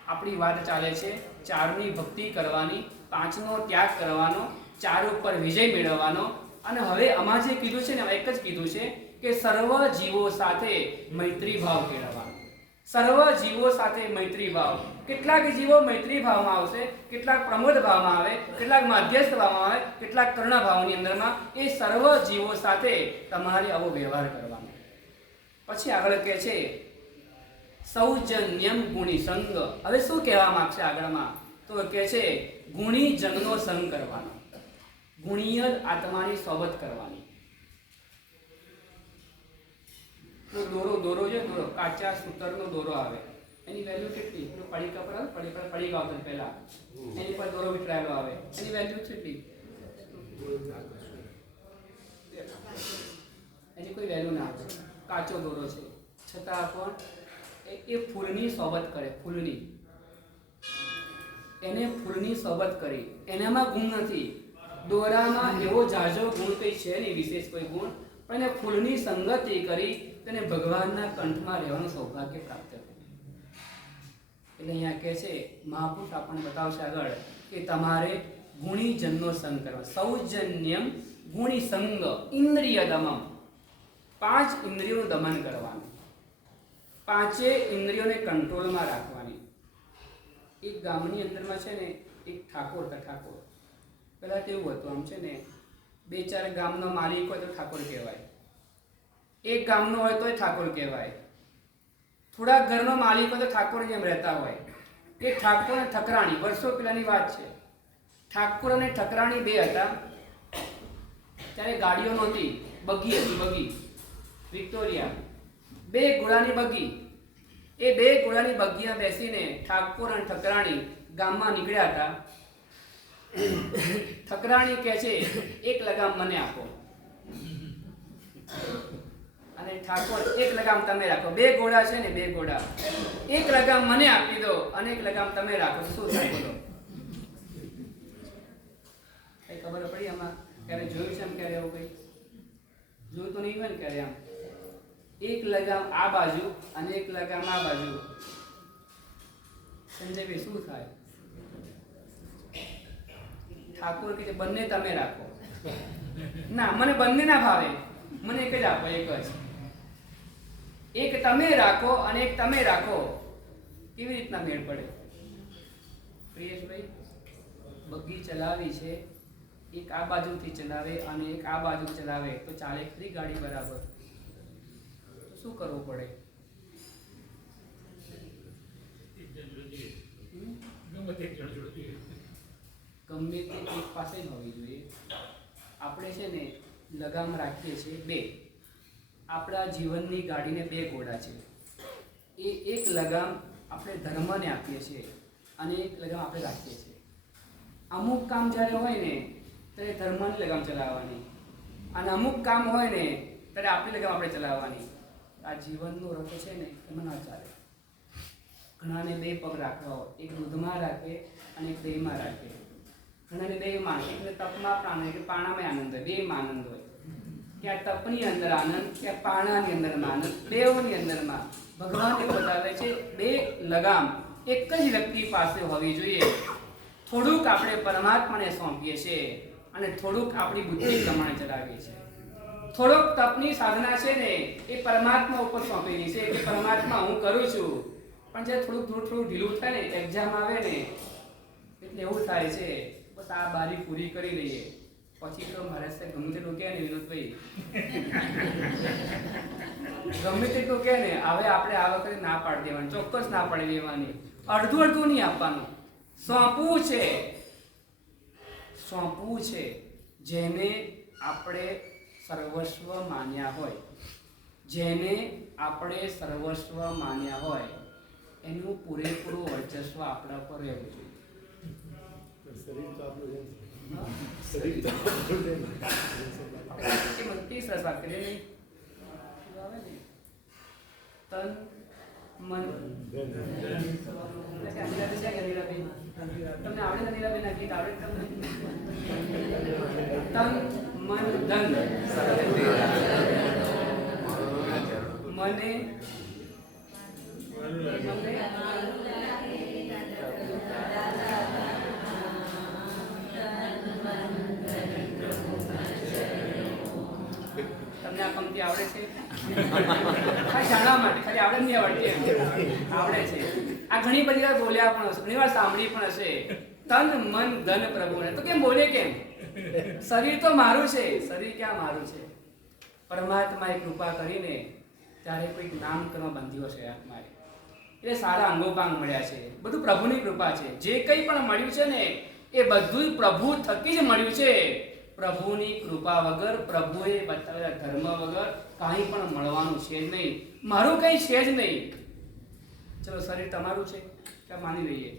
આપણી વાત ચાલે છે. 4ની ભક્તિ કરવાની, 5નો ત્યાગ કરવાનો, 4 ઉપર વિજય મેળવવાનો. અને હવે આમાં જે કીધું છે ને એક જ કીધું છે કે સર્વ જીવો સાથે મૈત્રી ભાવ કેળવવાનો. સર્વ જીવો સાથે મૈત્રી ભાવ. કેટલાક જીવો મૈત્રી ભાવમાં આવશે, કેટલાક પ્રમોદ ભાવમાં આવે, કેટલાક મધ્યસ્થ ભાવમાં આવે, કેટલાક કરુણા ભાવની અંદરમાં. એ સર્વ જીવો સાથે તમારે આવો વ્યવહાર કરવાનો. પછી આગળ કહે છે સૌજન્યમ ગુણી સંગ. હવે શું કહેવા માંગશે આગળમાં? તો કહે છે ગુણી જનનો સંગ કરવાનો, ગુણીય આત્માની સોબત કરવાની. તો દોરો છે, દોરો કાચા સૂતરનો દોરો આવે, એની વેલ્યુ કેટલી? પડી કપડ પડી ગાવ પહેલા એની પર દોરો વિખરાયેલો આવે, એની વેલ્યુ કેટલી? એની કોઈ વેલ્યુ ના આવે. કાચો દોરો છે છતાં પણ એ ફૂલની સોબત કરે. ફૂલની, એને ફૂલની સોબત કરી. એનામાં ગુણ નથી, દોરામાં એવો ઝાઝો ગુણ કઈ છે નહીં, વિશેષ કોઈ ગુણ, પણ એને ફૂલની સંગતિ કરી તેને ભગવાનના કંઠમાં રહેવાનું સૌભાગ્ય પ્રાપ્ત થયું. એટલે અહીંયા કહે છે મહાપુરુષ આપણને બતાવશે આગળ કે તમારે ગુણીજનનો સંગ કરવા. સૌજન્યમ ગુણી સંગ ઇન્દ્રિય દમમ. 5 ઇન્દ્રિયોનું દમન કરવાનું, 5 ઇન્દ્રિયોને કંટ્રોલમાં રાખવાની. એક ગામની અંદરમાં છે ને એક ઠાકોર હતા. ઠાકોર પહેલાં તો એવું હતું, આમ છે ને 2-4 ગામનો માલિક હોય તો ઠાકોર કહેવાય, એક ગામનો હોય તો ઠાકોર કહેવાય, થોડાક ઘરનો માલિક હોય તો ઠાકોર જેમ રહેતા હોય. એ ઠાકોર અને ઠકરાણી, વર્ષો પહેલાની વાત છે. ઠાકોર અને ઠકરાણી 2 હતા. ત્યારે ગાડીઓ નહોતી, બગી હતી, બગી વિક્ટોરિયા, 2 ઘોડાની બગી. એ 2 ઘોડાની બગીમાં બેસીને ઠાકોર અને ઠકરાણી ગામમાં નીકળ્યા હતા. ઠકરાણી કહે છે 1 લગામ મને આપો, અને ઠાકોર 1 લગામ તમે રાખો. 2 ઘોડા છે ને, 2 ઘોડા, 1 લગામ મને આપી દો અને 1 લગામ તમે રાખો. શું થાય બોલો? કઈ ખબર પડી આમાં? ક્યારે જોયું છે એમ? ક્યારે એવું કઈ જોયું તો નહીં હોય ને ક્યારે? આમ 1 લગામ આ બાજુ અને 1 લગામ આ બાજુ. સંજયભાઈ શું થાય? ઠાકોર કે બંને તમે રાખો. ના, મને બંને ના ભાવે, મને એક જ આપો, એક જ. 1 તમે રાખો અને 1 તમે રાખો. કેવી રીતના મેળ પડે? પ્રિયેશભાઈ, બગી ચલાવી છે, એક આ બાજુથી ચલાવે અને એક આ બાજુ ચલાવે તો ચાલે ખરી ગાડી બરાબર? શું કરવું પડે? ગમે તે એક પાસે જ હોવી જોઈએ. આપણે છે ને લગામ રાખીએ છીએ 2. આપણા જીવનની ગાડીને 2 ઘોડા છે. એ 1 લગામ આપણે ધર્મને આપીએ છીએ અને 1 લગામ આપણે રાખીએ છીએ. અમુક કામ જ્યારે હોય ને ત્યારે ધર્મની લગામ ચલાવવાની, અને અમુક કામ હોય ને ત્યારે આપણી લગામ આપણે ચલાવવાની. આ જીવનનો રથ છે ને એમાં ના ચાલે. ઘણાને 2 પગ રાખવા હોય, એક દૂધમાં રાખે અને એક દહીંમાં રાખે. ઘણાને દહીંમાં, એકને તપમાં પ્રાણ, કે પાણામાં આનંદ હોય, બેમાં આનંદ હોય. ક્યાં તપની અંદર આનંદ, ક્યાં પાણાની અંદરમાં આનંદ, બેઓની અંદરમાં. ભગવાન એવું બતાવે છે 2 લગામ એક જ વ્યક્તિ પાસે હોવી જોઈએ. થોડુંક આપણે પરમાત્માને સોંપીએ છીએ અને થોડુંક આપણી બુદ્ધિ પ્રમાણે ચલાવીએ છીએ. થોડોક તપની સાધના છે ને એ પરમાત્મા ઉપર સોંપેલી છે કે પરમાત્મા હું કરું છું. પણ જે થોડું ઢીલું થાય ને, એક્ઝામ આવે ને એટલે એવું થાય છે બસ આ બારી પૂરી કરી લઈએ પછી તો મારે ગમે તેટલું કહે ને વિનોદભાઈ, ગમે તેટલું કહે ને, હવે આપણે આ વખતે ના પાડી દેવાની, ચોક્કસ ના પાડી દેવાની. અડધું નહીં આપવાનું. સોંપવું છે જેને આપણે સર્વસ્વ માન્યા હોય, જેને આપણે સર્વસ્વ માન્યા હોય એનું પૂરેપૂરું વર્ચસ્વ આપણા પર રહેવું જોઈએ. તન મન તમને આવડે નીલાબેન આ ગીત આવડે તમને? તન મન ધન મને તમને આ પંક્તિ આવડે છે? ખાલી જાણવા માટે, ખાલી આવડે નહીં આવડતી, આવડે છે. આ ઘણી બધી વાર બોલ્યા પણ હશે, ઘણી વાર સાંભળી પણ હશે. તન મન ધન પ્રભુને. તો કેમ બોલે કેમ? શરીર તો મારું છે. શરીર ક્યાં મારું છે? પરમાત્માએ કૃપા કરીને ત્યારે કોઈક નામકર્મ બંધ્યો છે આત્માએ, એટલે સારા અંગોપાંગ મળ્યા છે. બધું પ્રભુની કૃપા છે. જે કંઈ પણ મળ્યું છે ને એ બધું પ્રભુ થકી જ મળ્યું છે. પ્રભુની કૃપા વગર, પ્રભુએ બતાવેલા ધર્મ વગર કાંઈ પણ મળવાનું છે જ નહીં. મારું કંઈ છે જ નહીં. ચલો, શરીર તમારું છે કે માની લઈએ?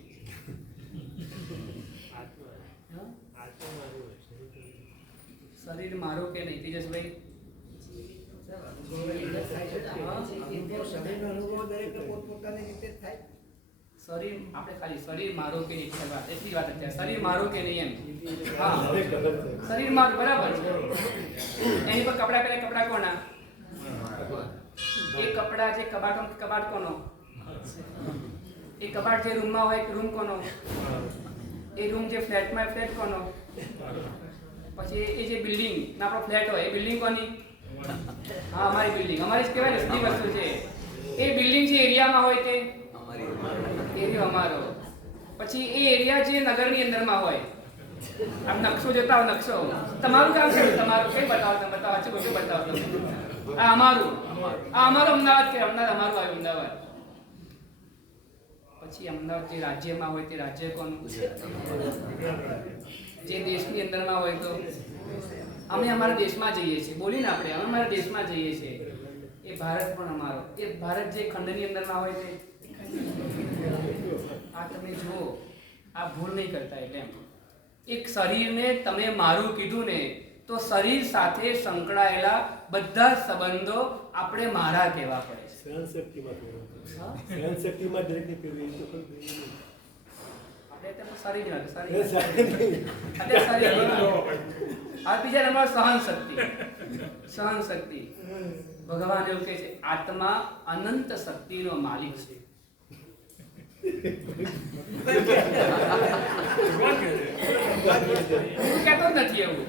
શરીર મારું કે નહીં તેજસભાઈ? શરીર આપણે ખાલી શરીર મારું કે નહીં એટલી વાત અત્યારે. શરીર મારું કે નહીં એમ. હા, શરીર મારું બરાબર છે. એની પર કપડા પહેરે, કપડા કોના? એ કપડા જે કબાટ કોનો? એ કબાટ જે રૂમમાં હોય રૂમ કોનો? એ રૂમ જે ફ્લેટમાં ફ્લેટ કોનો? પછી એ જે બિલ્ડિંગ ના આપણો ફ્લેટ હોય એ બિલ્ડિંગ કોની? હા, અમારી બિલ્ડિંગ. અમારી જ કહેવાય ને, સીધી વસ્તુ છે. એ બિલ્ડિંગ જે એરિયામાં હોય તે એરિયો અમારો. પછી એ એરિયા જે નગરની અંદરમાં હોય, આમ નકશો જોતા હોય, નકશો તમારું કામ છે. તમારું કઈ બતાવો? તમે બતાવો છો, બધું બતાવો તમે. આ અમારું, આ અમારું અમદાવાદ કે અમદાવાદ અમારું આવ્યું અમદાવાદ. પછી અમદાવાદ જે રાજ્યમાં હોય તે રાજ્ય કોનું? જે દેશની અંદરમાં હોય તો અમે અમારા દેશમાં જઈએ છીએ. બોલીને આપણે અમે અમારા દેશમાં જઈએ છીએ. એ ભારત પણ અમારો. એ ભારત જે ખંડની અંદરમાં હોય તે. આ તમે જુઓ, આ ભૂલ નહીં કરતા. એટલે એક શરીરને તમે મારું કીધું ને તો શરીર સાથે સંકળાયેલા બધા સંબંધો આપણે મારા કહેવા પડે છે. સહન શક્તિ. ભગવાન એવું કહે છે આત્મા અનંત શક્તિનો માલિક છે. કહેતો નથી એવું.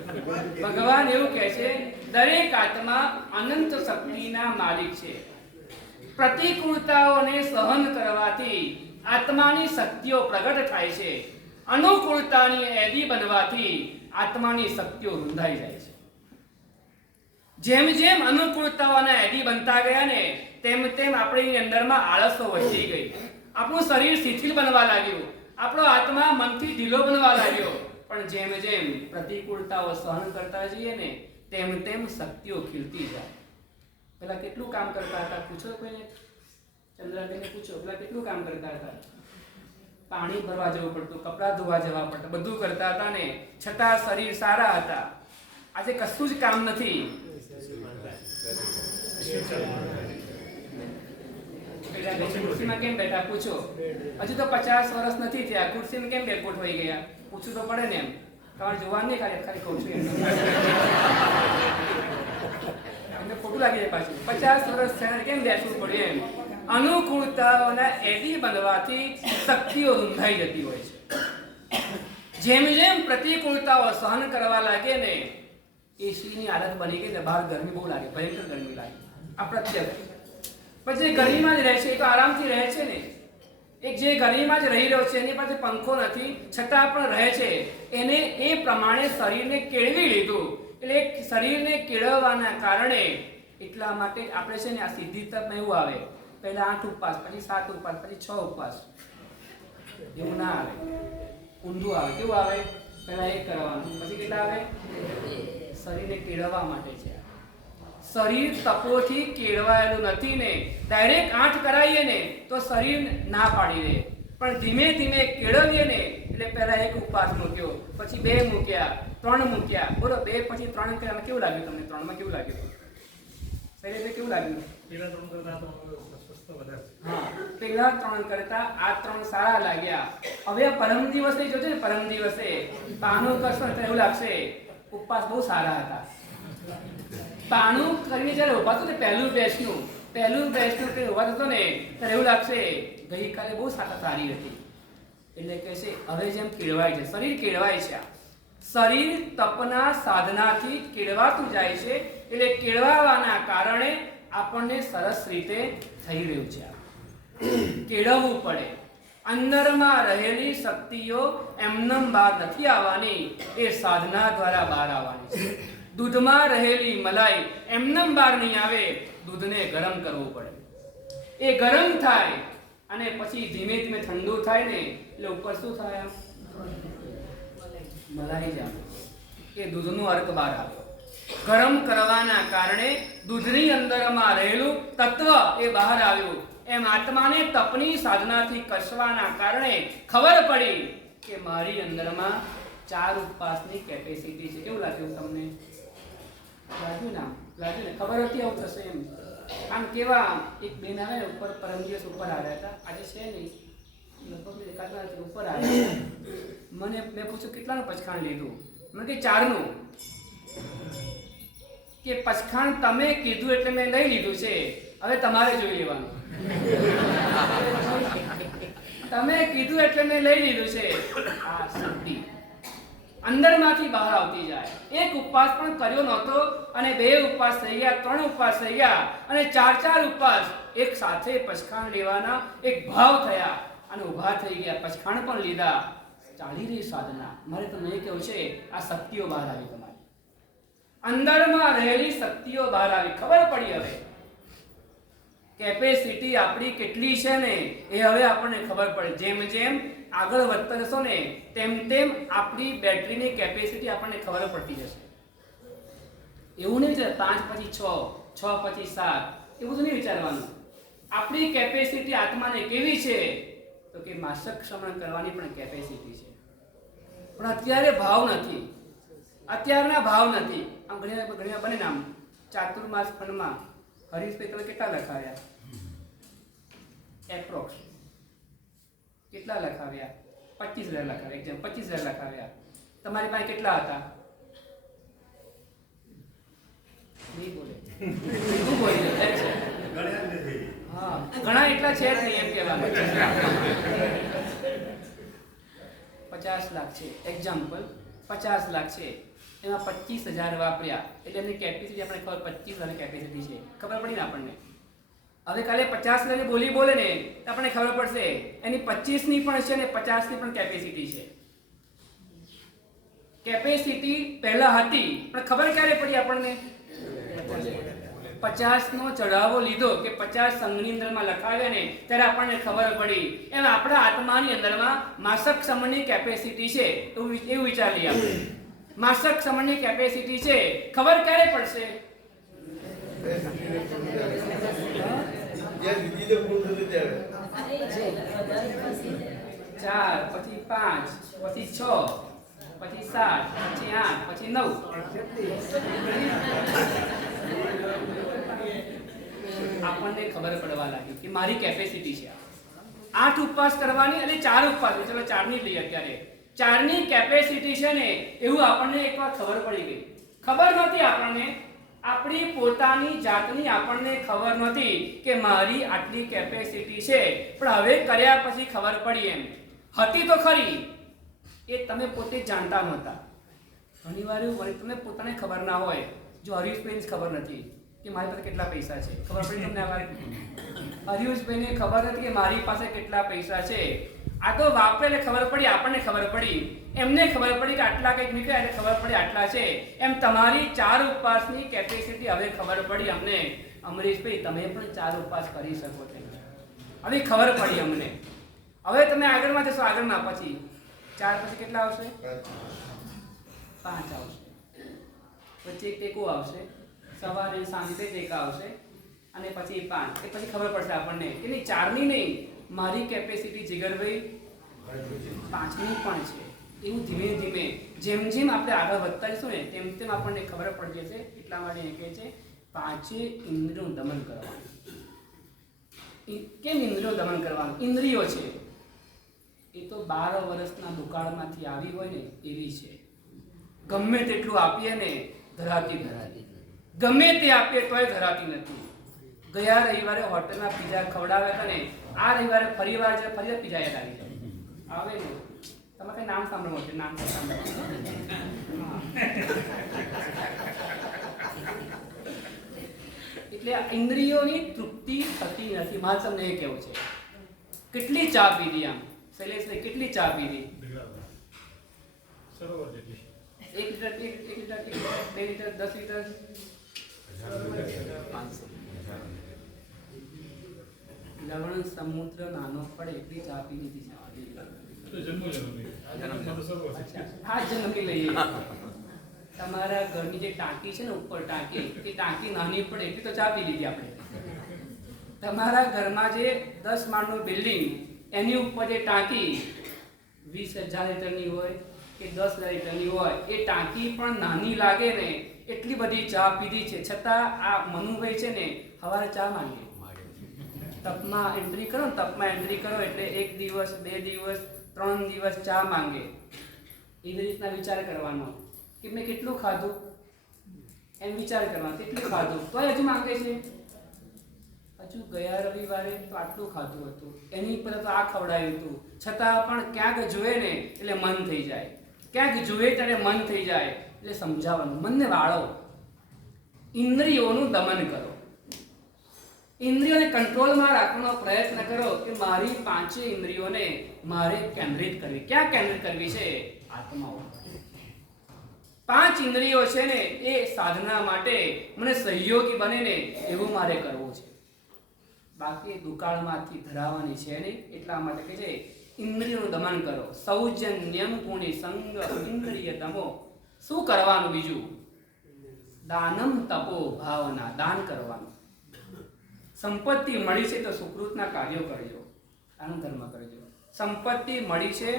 ભગવાન એવું કહે છે દરેક આત્મા અનંત શક્તિના માલિક છે. પ્રતિકૂળતાઓને સહન કરવાથી આત્માની શક્તિઓ પ્રગટ થાય છે. અનુકૂળતાની એદી બનવાથી આત્માની શક્તિઓ રૂંધાઈ જાય છે. જેમ જેમ અનુકૂળતાઓના એદી બનતા ગયા ને તેમ તેમ આપણી અંદરમાં આળસો વધી ગઈ. આપણું શરીર શિથિલ બનવા લાગ્યું. આપણો આત્મા મનથી ઢીલો બનવા લાગ્યો. પણ જેમ જેમ પ્રતિકૂળતાઓ સહન કરતા જઈએ ને તેમ તેમ શક્તિઓ ખીલતી જાય. પેલા કેટલું કામ કરતા હતા પૂછો કોઈને? ચંદ્રાબેનને પૂછો, પેલા કેટલું કામ કરતા હતા? પાણી ભરવા જવું પડતું, કપડાં ધોવા જવા પડતા, બધું કરતા હતા ને છતાં શરીર સારા હતા. આજે કશું જ કામ નથી. પેલા બેસી ખુરશીમાં કેમ બેઠા પૂછો. હજુ તો 50 વર્ષ નથી થયા, ખુરશીમાં કેમ બેઠ ગોઠવાઈ ગયા? પૂછવું તો પડે ને એમ. તમારે જોવાનું નહીં, ખાલી કહું છું એમને ખોટું લાગી જાય પાછું. 50 વર્ષ થયા કેમ બેસવું પડે એમ. અનુકૂળતાઓના એડી બનવાથી શક્તિઓ રૂંધાઈ જતી હોય છે. જેમ જેમ પ્રતિકૂળતાઓ સહન કરવા લાગે ને, એસીની હાલત બની ગઈ ને, બહાર ગરમી બહુ લાગે, ભયંકર ગરમી લાગે. આ પ્રત્યક્ષ. પછી ગરમીમાં જ રહે છે, એ તો આરામથી રહે છે ને. એક જે ગરમીમાં જ રહી રહ્યો છે, એની પાસે પંખો નથી છતાં પણ રહે છે, એને એ પ્રમાણે શરીરને કેળવી લીધું. એટલે શરીરને કેળવવાના કારણે એટલા માટે આપણે છે ને આ સિદ્ધિ તપમાં એવું આવે, પહેલા 8 ઉપવાસ, પછી 7 ઉપવાસ, પછી 6 ઉપવાસ. એવું ના આવે, ઊંધું આવે. કેવું આવે? પહેલા 1 કરવાનું, પછી કેટલા આવે? શરીરને કેળવવા માટે છે. શરીર તપોથી કેળવાયેલું નથી ને, ડાયરેક્ટ 8 કરાવીએ ને તો શરીર ના પાડી દે. પણ ધીમે ધીમે કેળવીએ ને, એટલે પહેલા 1 ઉપવાસ મૂક્યો, પછી 2 મૂક્યા, 3 મૂક્યા. બોલો, 2 પછી 3 કર્યા, કેવું લાગ્યું તમને? 3માં કેવું લાગ્યું? શરીરને કેવું લાગ્યું? પેલા 3 કરતા આ 3 સારા લાગ્યા. હવે પરમ દિવસે જોજો ને, પરમ દિવસે પાનું કરશો એટલે એવું લાગશે ઉપવાસ બહુ સારા હતા. પાનું કરીને જ્યારે ઉભા થતો ને, પહેલું બેસનું કરીને ઉભા થતો ને, ત્યારે એવું લાગશે ગઈકાલે બહુ સારી હતી. એટલે કહે છે હવે જેમ કેળવાય છે, શરીર કેળવાય છે. શરીર તપના સાધનાથી કેળવાતું જાય છે. એટલે કેળવાના કારણે આપણને સરસ રીતે થઈ રહ્યું છે. કેળવવું પડે. અંદરમાં રહેલી શક્તિઓ એમનેમ બહાર નથી આવવાની, એ સાધના દ્વારા બહાર આવવાની છે. દૂધમાં રહેલી મલાઈ એમનેમ બહાર નહીં આવે, દૂધને ગરમ કરવું પડે. એ ગરમ થાય અને પછી ધીમે ધીમે ઠંડુ થાય ને, એટલે ઉપર શું થાય? મલાઈ જામે. એ દૂધનો અર્ક બહાર આવ્યો. ગરમ કરવાના કારણે દૂધની અંદરમાં રહેલું તત્વ એ બહાર આવ્યું. એમ આત્માને તપની સાધનાથી કસવાના કારણે ખબર પડી કે મારી અંદરમાં 4 ઉપવાસની કેપેસિટી છે. કેવું લાગ્યું તમને? લાગ્યું ને? ખબર હતી આવું થશે એમ. આમ કેવા એક બેન આવે ને, ઉપર પરમ દિવસ ઉપર આવ્યા હતા, આજે છે નહીં, લગભગ એકાદા ઉપર આવ્યા. મેં પૂછ્યું કેટલાનું પચખાણ લીધું? મને કે 4નું. કે પચખાણ તમે કીધું એટલે મેં લઈ લીધું છે, હવે તમારે જોઈ લેવાનું. તમે કીધું એટલે મેં લઈ લીધું છે. આ શક્તિ અંદરમાંથી બહાર આવતી જાય. 1 ઉપવાસ પણ કર્યો નહોતો અને 2 ઉપવાસ થઈ ગયા, 3 ઉપવાસ થઈ ગયા અને 4 ઉપવાસ એક સાથે પચખાણ લેવાના એક ભાવ થયા અને ઊભા થઈ ગયા, પચખાણ પણ લીધા. ચાલી રહી સાધના. મારે તમને એ કહેવું છે, આ શક્તિઓ બહાર આવી. તમારી અંદરમાં રહેલી શક્તિઓ બહાર આવી. ખબર પડી હવે કેપેસિટી આપણી કેટલી છે ને, એ હવે આપણને ખબર પડે. જેમ જેમ આગળ વધતા જશો ને, તેમ તેમ આપણી બેટરીની કેપેસિટી આપણને ખબર પડતી જશે. એવું નહીં છે 5 પછી 6, 6 પછી 7, એવું બધું નહીં વિચારવાનું. આપણી કેપેસિટી આત્માને કેવી છે? તો કે માસક ક્ષમણ કરવાની પણ કેપેસિટી છે. પણ અત્યારે ભાવ નથી, અત્યારના ભાવ નથી. આમ ઘણી બને ને, આમ ચાતુર્માસ ખંડમાં હરીશભાઈ તમે કેટલા લખાવ્યા? એપ્રોક્સ કેટલા લખાવ્યા? 25,000 લખાવ્યા. એક્ઝામ 25,000 લખાવ્યા. તમારી પાસે કેટલા હતા? નહીં બોલે. શું બોલી? હા, ઘણા એટલા છે જ નહીં એમ કહેવાનું. 50 લાખ છે, એક્ઝામ્પલ 50 લાખ છે, એમાં 25,000 વાપર્યા એટલે એમની કેપેસિટી આપણને ખબર 25,000 કેપેસિટી છે. ખબર પડી ને આપણને? હવે કાલે 50,000 બોલી બોલે ને તો આપણને ખબર પડશે એની 25ની પણ છે ને 50ની પણ કેપેસિટી છે. કેપેસિટી પહેલા હતી પણ ખબર ક્યારે પડી આપણને? 50નો ચઢાવો લીધો કે 50 સંઘની અંદરમાં લખાવ્યા ને ત્યારે આપણને ખબર પડી. એમ આપણા આત્માની અંદરમાં માસક સમયની કેપેસિટી છે એવું વિચાર લઈએ આપણે. માસક સમયની કેપેસિટી છે. ખબર ક્યારે પડશે? 4 પછી 5 પછી 6 પછી 7 પછી 8 પછી 9 આપણને ખબર પડવા લાગી કે મારી કેપેસિટી છે 8 ઉપવાસ કરવાની અને 4 ઉપવાસ, ચલો 4 ની લઈએ અત્યારે, 4 ની કેપેસિટી છે ને એવું આપણને એકવાર ખબર પડી ગઈ. ખબર નહોતી આપણને, આપણી પોતાની જાતની આપણને ખબર નહોતી કે મારી આટલી કેપેસિટી છે, પણ હવે કર્યા પછી ખબર પડી. એમ હતી તો ખરી, એ તમે પોતે જાણતા નહોતા. ઘણીવાર એવું હોય તમને પોતાને ખબર ના હોય. જો હરીશભાઈને ખબર નથી કે મારી પાસે કેટલા પૈસા છે, ખબર પડી તમને? હરીશભાઈને ખબર નથી કે મારી પાસે કેટલા પૈસા છે. આ તો વાપરે એટલે ખબર પડી, આપણને ખબર પડી, એમને ખબર પડી કે આટલા કંઈક નીકળ્યા એટલે ખબર પડી આટલા છે. એમ તમારી 4 ઉપવાસની કેપેસિટી હવે ખબર પડી અમને. અમરીશભાઈ તમે પણ 4 ઉપવાસ કરી શકો છો, હવે ખબર પડી અમને. હવે તમે આગળમાં જશો, આગળમાં પછી 4 પછી કેટલા આવશે? 5 આવશે, વચ્ચે એક ટેકો આવશે, સવારે સાંજે ટેકા આવશે, અને પછી 5. એ પછી ખબર પડશે આપણને કે નહીં 4 ની નહીં, મારી કેપેસિટી જીગરભાઈ 5 ની પણ છે. એવું ધીમે ધીમે જેમ જેમ આપણે આગળ વધતા જઈશું ને તેમ તેમ આપણને ખબર પડી જશે. એટલા માટે એ કહે છે 5 ઇન્દ્રિયોનું દમન કરવાનું. કેમ ઇન્દ્રિયો દમન કરવાનું? ઇન્દ્રિયો છે એ તો 12 વર્ષના દુકાળમાંથી આવી હોય ને એવી છે. ગમે તેટલું આપીએ ને ધરાતી, ગમે તે આપીએ તોય ધરાતી નથી. ગયા રવિવારે હોટલના પીઝા ખવડાવ્યા હતા ને, આ રવિવારે ફરીવાર પીઝા યાદ આવી જાય આવે ને. તમે કઈ નામ સાંભળવું છે? નામ એટલે ઇન્દ્રિયોની તૃપ્તિ થતી નથી. મારે તમને એ કેવું છે, કેટલી ચા પીધી? આમ શૈલેષભાઈ કેટલી ચા પીધી? 1 લીટર, 2 લીટર, 10 લીટર, 500. લવણ સમુદ્ર નાનો પડે એટલી ચા પી લીધી છે. હા, જન્મી લઈએ. તમારા ઘરની જે ટાંકી છે ને, ઉપર ટાંકી, એ ટાંકી નાની પડે એટલી તો ચા પી લીધી આપણે. તમારા ઘરમાં જે 10 માળનું બિલ્ડિંગ, એની ઉપર જે ટાંકી 20,000 લીટરની હોય કે 10,000 લીટરની હોય, એ ટાંકી પણ નાની લાગે ને એટલી બધી ચા પીધી છે. છતાં આ મનુભાઈ છે ને સવારે ચા માંગે. તપમાં એન્ટ્રી કરો ને, તપમાં એન્ટ્રી કરો એટલે 1 દિવસ, 2 દિવસ, 3 દિવસ ચા માંગે. એવી રીતના વિચાર કરવાનો કે મેં કેટલું ખાધું, એમ વિચાર કરવાનો કેટલું ખાધું, તો હજુ માંગે છે. હજુ ગયા રવિવારે તો આટલું ખાધું હતું, એની પર તો આ ખવડાવ્યું હતું, છતાં પણ ક્યાંક જોવે ને એટલે મન થઈ જાય, ક્યાંક જોવે ત્યારે મન થઈ જાય. એટલે સમજાવવાનું, મનને વાળો, ઇન્દ્રિયોનું દમન કરો, ઇન્દ્રિયોને કંટ્રોલમાં રાખવાનો પ્રયત્ન કરો કે મારી 5 ઇન્દ્રિયોને મારે કેન્દ્રિત કરવી. ક્યાં કેન્દ્રિત કરવી છે? આત્મા ઉપર. 5 ઇન્દ્રિયો છે ને એ સાધના માટે મને સહયોગી બને ને એવું મારે કરવું છે. બાકી દુકાળમાંથી ધરાવવાની છે નહીં. એટલા માટે કહે છે ઇન્દ્રિયોનું દમન કરો. સૌજન્યમ પુણ્ય સંગ ઇન્દ્રિય દમો. શું કરવાનું બીજું? દાનમ તપો ભાવના, દાન કરવાનું. સંપત્તિ મળી છે તો સુકૃતના કાર્યો કરજો, દાન ધર્મ કરજો. સંપત્તિ મળી છે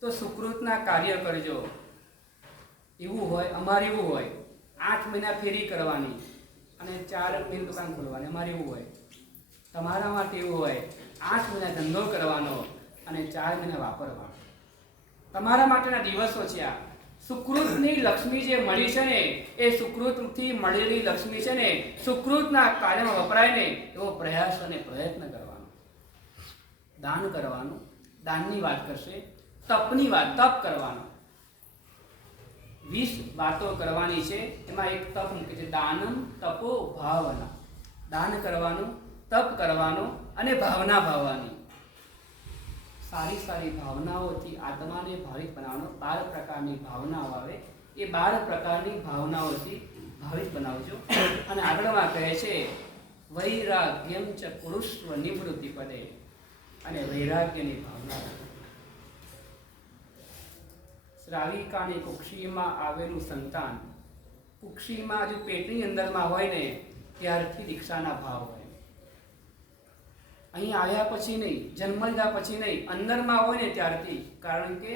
તો સુકૃતના કાર્ય કરજો. એવું હોય, અમારે એવું હોય 8 મહિના ફેરી કરવાની અને 4 મહિના દુકાન ખોલવાની. અમારે એવું હોય, તમારા માટે એવું હોય 8 મહિના ધંધો કરવાનો અને 4 મહિના વાપરવાનો. તમારા માટેના દિવસો છે આ. સુકૃતની લક્ષ્મી જે મળી છે ને, એ સુકૃતથી મળેલી લક્ષ્મી છે ને સુકૃતના કાર્યમાં વપરાય ને એવો પ્રયાસ અને પ્રયત્ન કરવાનો. દાન કરવાનું, દાનની વાત કરશે. તપની વાત, તપ કરવાનો. 20 વાતો કરવાની છે, એમાં એક તપ મૂકે છે. દાનમ તપો ભાવના. દાન કરવાનું, તપ કરવાનો અને ભાવના ભાવવાની. સારી સારી ભાવનાઓથી આત્માને ભાવિક બનાવવાનો. 12 પ્રકારની ભાવનાઓ આવે, એ 12 પ્રકારની ભાવનાઓથી ભાવિક બનાવજો. અને આગળમાં કહે છે વૈરાગ્યમ ચ પુરુષવ નિવૃત્તિ પદે. અને વૈરાગ્યની ભાવના. શ્રાવિકાની કુક્ષીમાં આવેલું સંતાન, કુક્ષીમાં જો પેટની અંદરમાં હોય ને ત્યારથી દીક્ષાના ભાવ હોય. અહીં આવ્યા પછી નહીં, જન્મ લીધા પછી નહીં, અંદરમાં હોય ને ત્યારથી. કારણ કે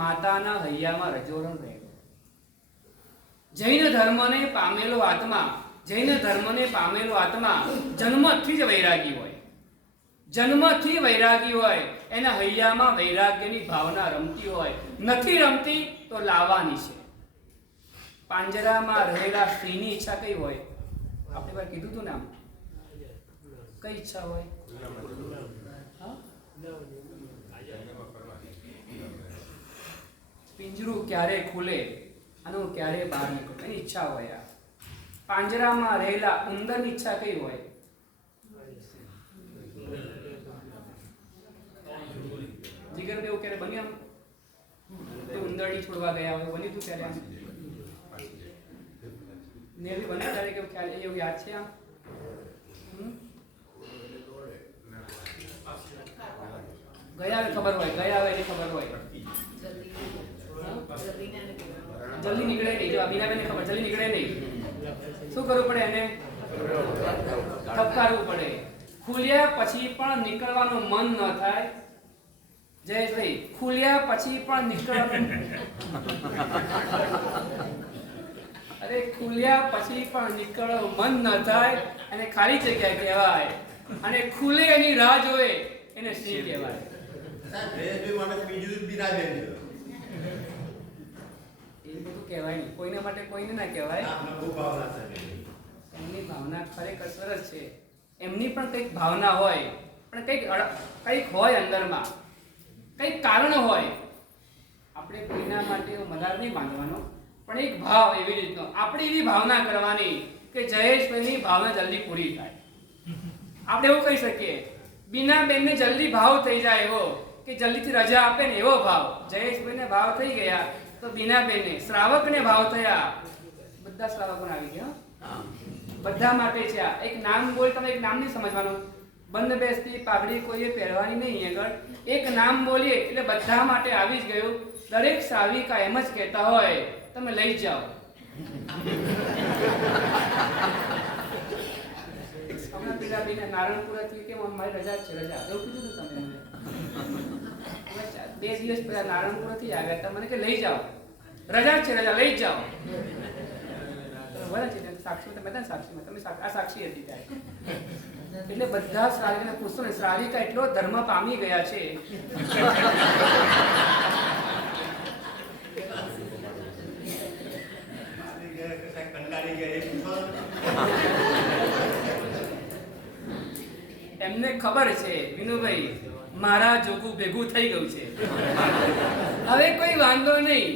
માતાના હૈયામાં રજોરણ રહેલો. જૈન ધર્મને પામેલો આત્મા જૈન ધર્મને પામેલો આત્મા જન્મથી જ વૈરાગી હોય. જન્મથી વૈરાગી હોય, એના હૈયામાં વૈરાગ્યની ભાવના રમતી હોય. નથી રમતી તો લાવવાની છે. પાંજરામાં રહેલા સિંહની ઈચ્છા કઈ હોય? આપણે વાર કીધું હતું ને, આમ કઈ ઈચ્છા હોય? હા? પિંજરું ક્યારે ખુલે અને હું ક્યારે બહાર નીકળું, એની ઈચ્છા હોય. આ પાંજરામાં રહેલા ઉંદરની ઈચ્છા કઈ હોય? જીગર એવું ક્યારે બન્યું? તો ઉંદરડી છોડવા ગયા હોય, બન્યું તું ક્યારે? આમ નેવી બને ત્યારે કેવું ખ્યાલ એવું યાદ છે? આમ ગયા આવે ખબર હોય, ગયા આવે એની ખબર હોય. જલ્દી નીકળે નહીં. જો બીનાબેનને ખબર, જલ્દી નીકળે નહીં. શું કરવું પડે એને? ઠપકારવું પડે. ખુલ્યા પછી પણ નીકળવાનું મન ન થાય. જયેશભાઈ, ખુલ્યા પછી પણ નીકળવાનું અરે ખુલ્યા પછી પણ નીકળવાનું મન ન થાય અને ખાલી જગ્યા કહેવાય. અને ખુલે એની રાહ જોવે એને સિંહ કહેવાય. એ બધું કહેવાય નહીં. કોઈના માટે કોઈને ના કહેવાય. એમની ભાવના ખરેખર સરસ છે. એમની પણ કંઈક ભાવના હોય, પણ કંઈક હોય અંદરમાં, કંઈક કારણ હોય. આપણે કોઈના માટે મદાર નહીં બાંધવાનો, પણ એક ભાવ એવી રીતનો આપણે એવી ભાવના કરવાની કે જયેશભાઈની ભાવના જલ્દી પૂરી થાય. આપણે એવું કહી શકીએ, બીનાબેનને જલ્દી ભાવ થઈ જાય એવો, કે જલ્દીથી રજા આપે ને એવો ભાવ. જયેશભાઈને ભાવ થઈ ગયા તો બીનાબેનને, શ્રાવકને ભાવ થયા. બધા શ્રાવકોને આવી ગયા, બધા માટે છે. આ એક નામ બોલ, તમે એક નામ નહીં સમજવાનું. બંધ બેસતી પાઘડી કોઈએ પહેરવાની નહીં. આગળ એક નામ બોલીએ એટલે બધા માટે આવી જ ગયું. દરેક શ્રાવિકા એમ જ કહેતા હોય, તમે લઈ જાઓ. હમણાં પેલા બેને નારણપુરાથી કે મારી રજા છે, રજા એવું કીધું હતું તમે મને. 2 દિવસ પહેલા નારણપુરાથી આવ્યા હતા, મને કે લઈ જાઓ, રજા છે, રજા લઈ જાઓ. બરાબર છે, સાક્ષી તમે હતા, સાક્ષીમાં તમે આ સાક્ષી હતી ત્યારે. એટલે બધા શ્રાવિકને પૂછતો ને, શ્રાવિકા એટલો ધર્મ પામી ગયા છે. એમને ખબર છે વિનુભાઈ, મારા જોગું ભેગું થઈ ગયું છે, હવે કોઈ વાંધો નહીં.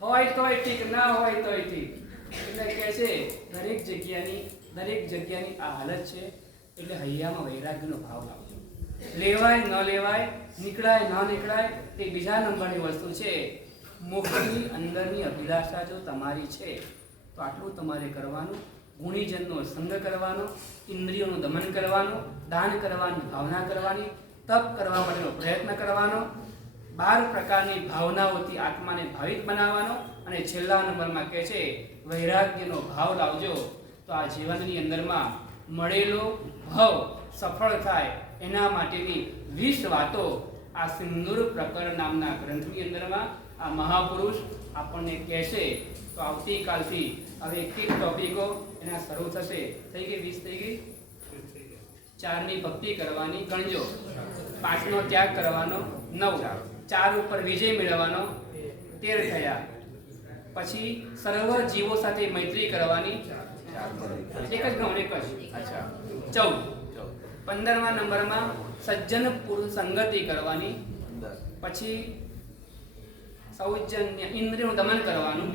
હોય તોય ઠીક, ના હોય તોય ઠીક. એટલે કહે છે દરેક જગ્યાની આ હાલત છે. એટલે હૈયામાં વૈરાગ્યનો ભાવ લાવજો. લેવાય ન લેવાય, નીકળાય ન નીકળાય, તે બીજા નંબરની વસ્તુ છે. મોક્ષની અંદરની અભિલાષા જો તમારી છે તો આટલું તમારે કરવાનું. ગુણીજનનો સંગ કરવાનો, ઇન્દ્રિયોનું દમન કરવાનું, દાન કરવાની ભાવના કરવાની, તપ કરવા માટેનો પ્રયત્ન કરવાનો, 12 પ્રકારની ભાવનાઓથી આત્માને ભાવિક બનાવવાનો. અને છેલ્લા નંબરમાં કહે છે વૈરાગ્યનો ભાવ લાવજો તો આ જીવનની અંદરમાં મળેલો ભાવ સફળ થાય. એના માટેની 20 વાતો આ સિંદૂર પ્રકરણ નામના ગ્રંથની અંદરમાં આ મહાપુરુષ આપણને કહેશે. તો આવતીકાલથી હવે એક ટોપિકો એના શરૂ થશે. થઈ ગઈ 20 થઈ ગઈ. 4ની ભક્તિ કરવાની, ગણજો. 5નો ત્યાગ કરવાનો, 9. 4 ઉપર વિજય મેળવવાનો, 13 થયા. પછી સર્વ જીવો સાથે મૈત્રી કરવાની, એક જ ગણ, એક જ. અચ્છા, 14. 15મા નંબરમાં સજ્જન પુરુષ સંગતિ કરવાની. પછી સૌજન્ય, ઇન્દ્રિયનું દમન કરવાનું,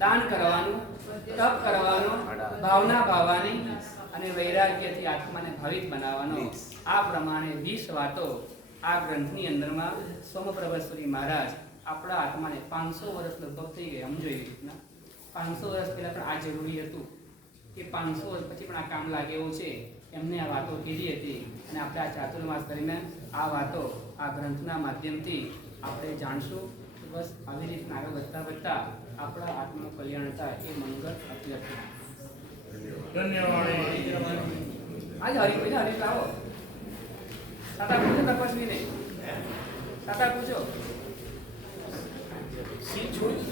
દાન કરવાનું, તપ કરવાનું, ભાવના ભાવવાની અને વૈરાગ્યથી આત્માને ભાવિક બનાવવાનો. આ પ્રમાણે 20 વાતો આ ગ્રંથની અંદરમાં સોમપ્રભેશ્વરી મહારાજ આપણા આત્માને 500 વર્ષ લગભગ થઈ ગયા. સમજો એવી રીતના 500 વર્ષ પહેલા પણ આ જરૂરી હતું કે 500 વર્ષ પછી પણ આ કામ લાગે એવું છે. એમને આ વાતો કીધી હતી અને આપણે આ ચાતુર્માસ દરમિયાન આ વાતો આ ગ્રંથના માધ્યમથી આપણે જાણશું. બસ આવી રીતના આગળ વધતા આપણા આત્માનું કલ્યાણ થાય એ મંગળ અતિ ધન્યવાદ. આજે હરી લાવો. સાતા પૂછો, તપસ્વી નહીં. સાતા પૂછો. સીલ છોડી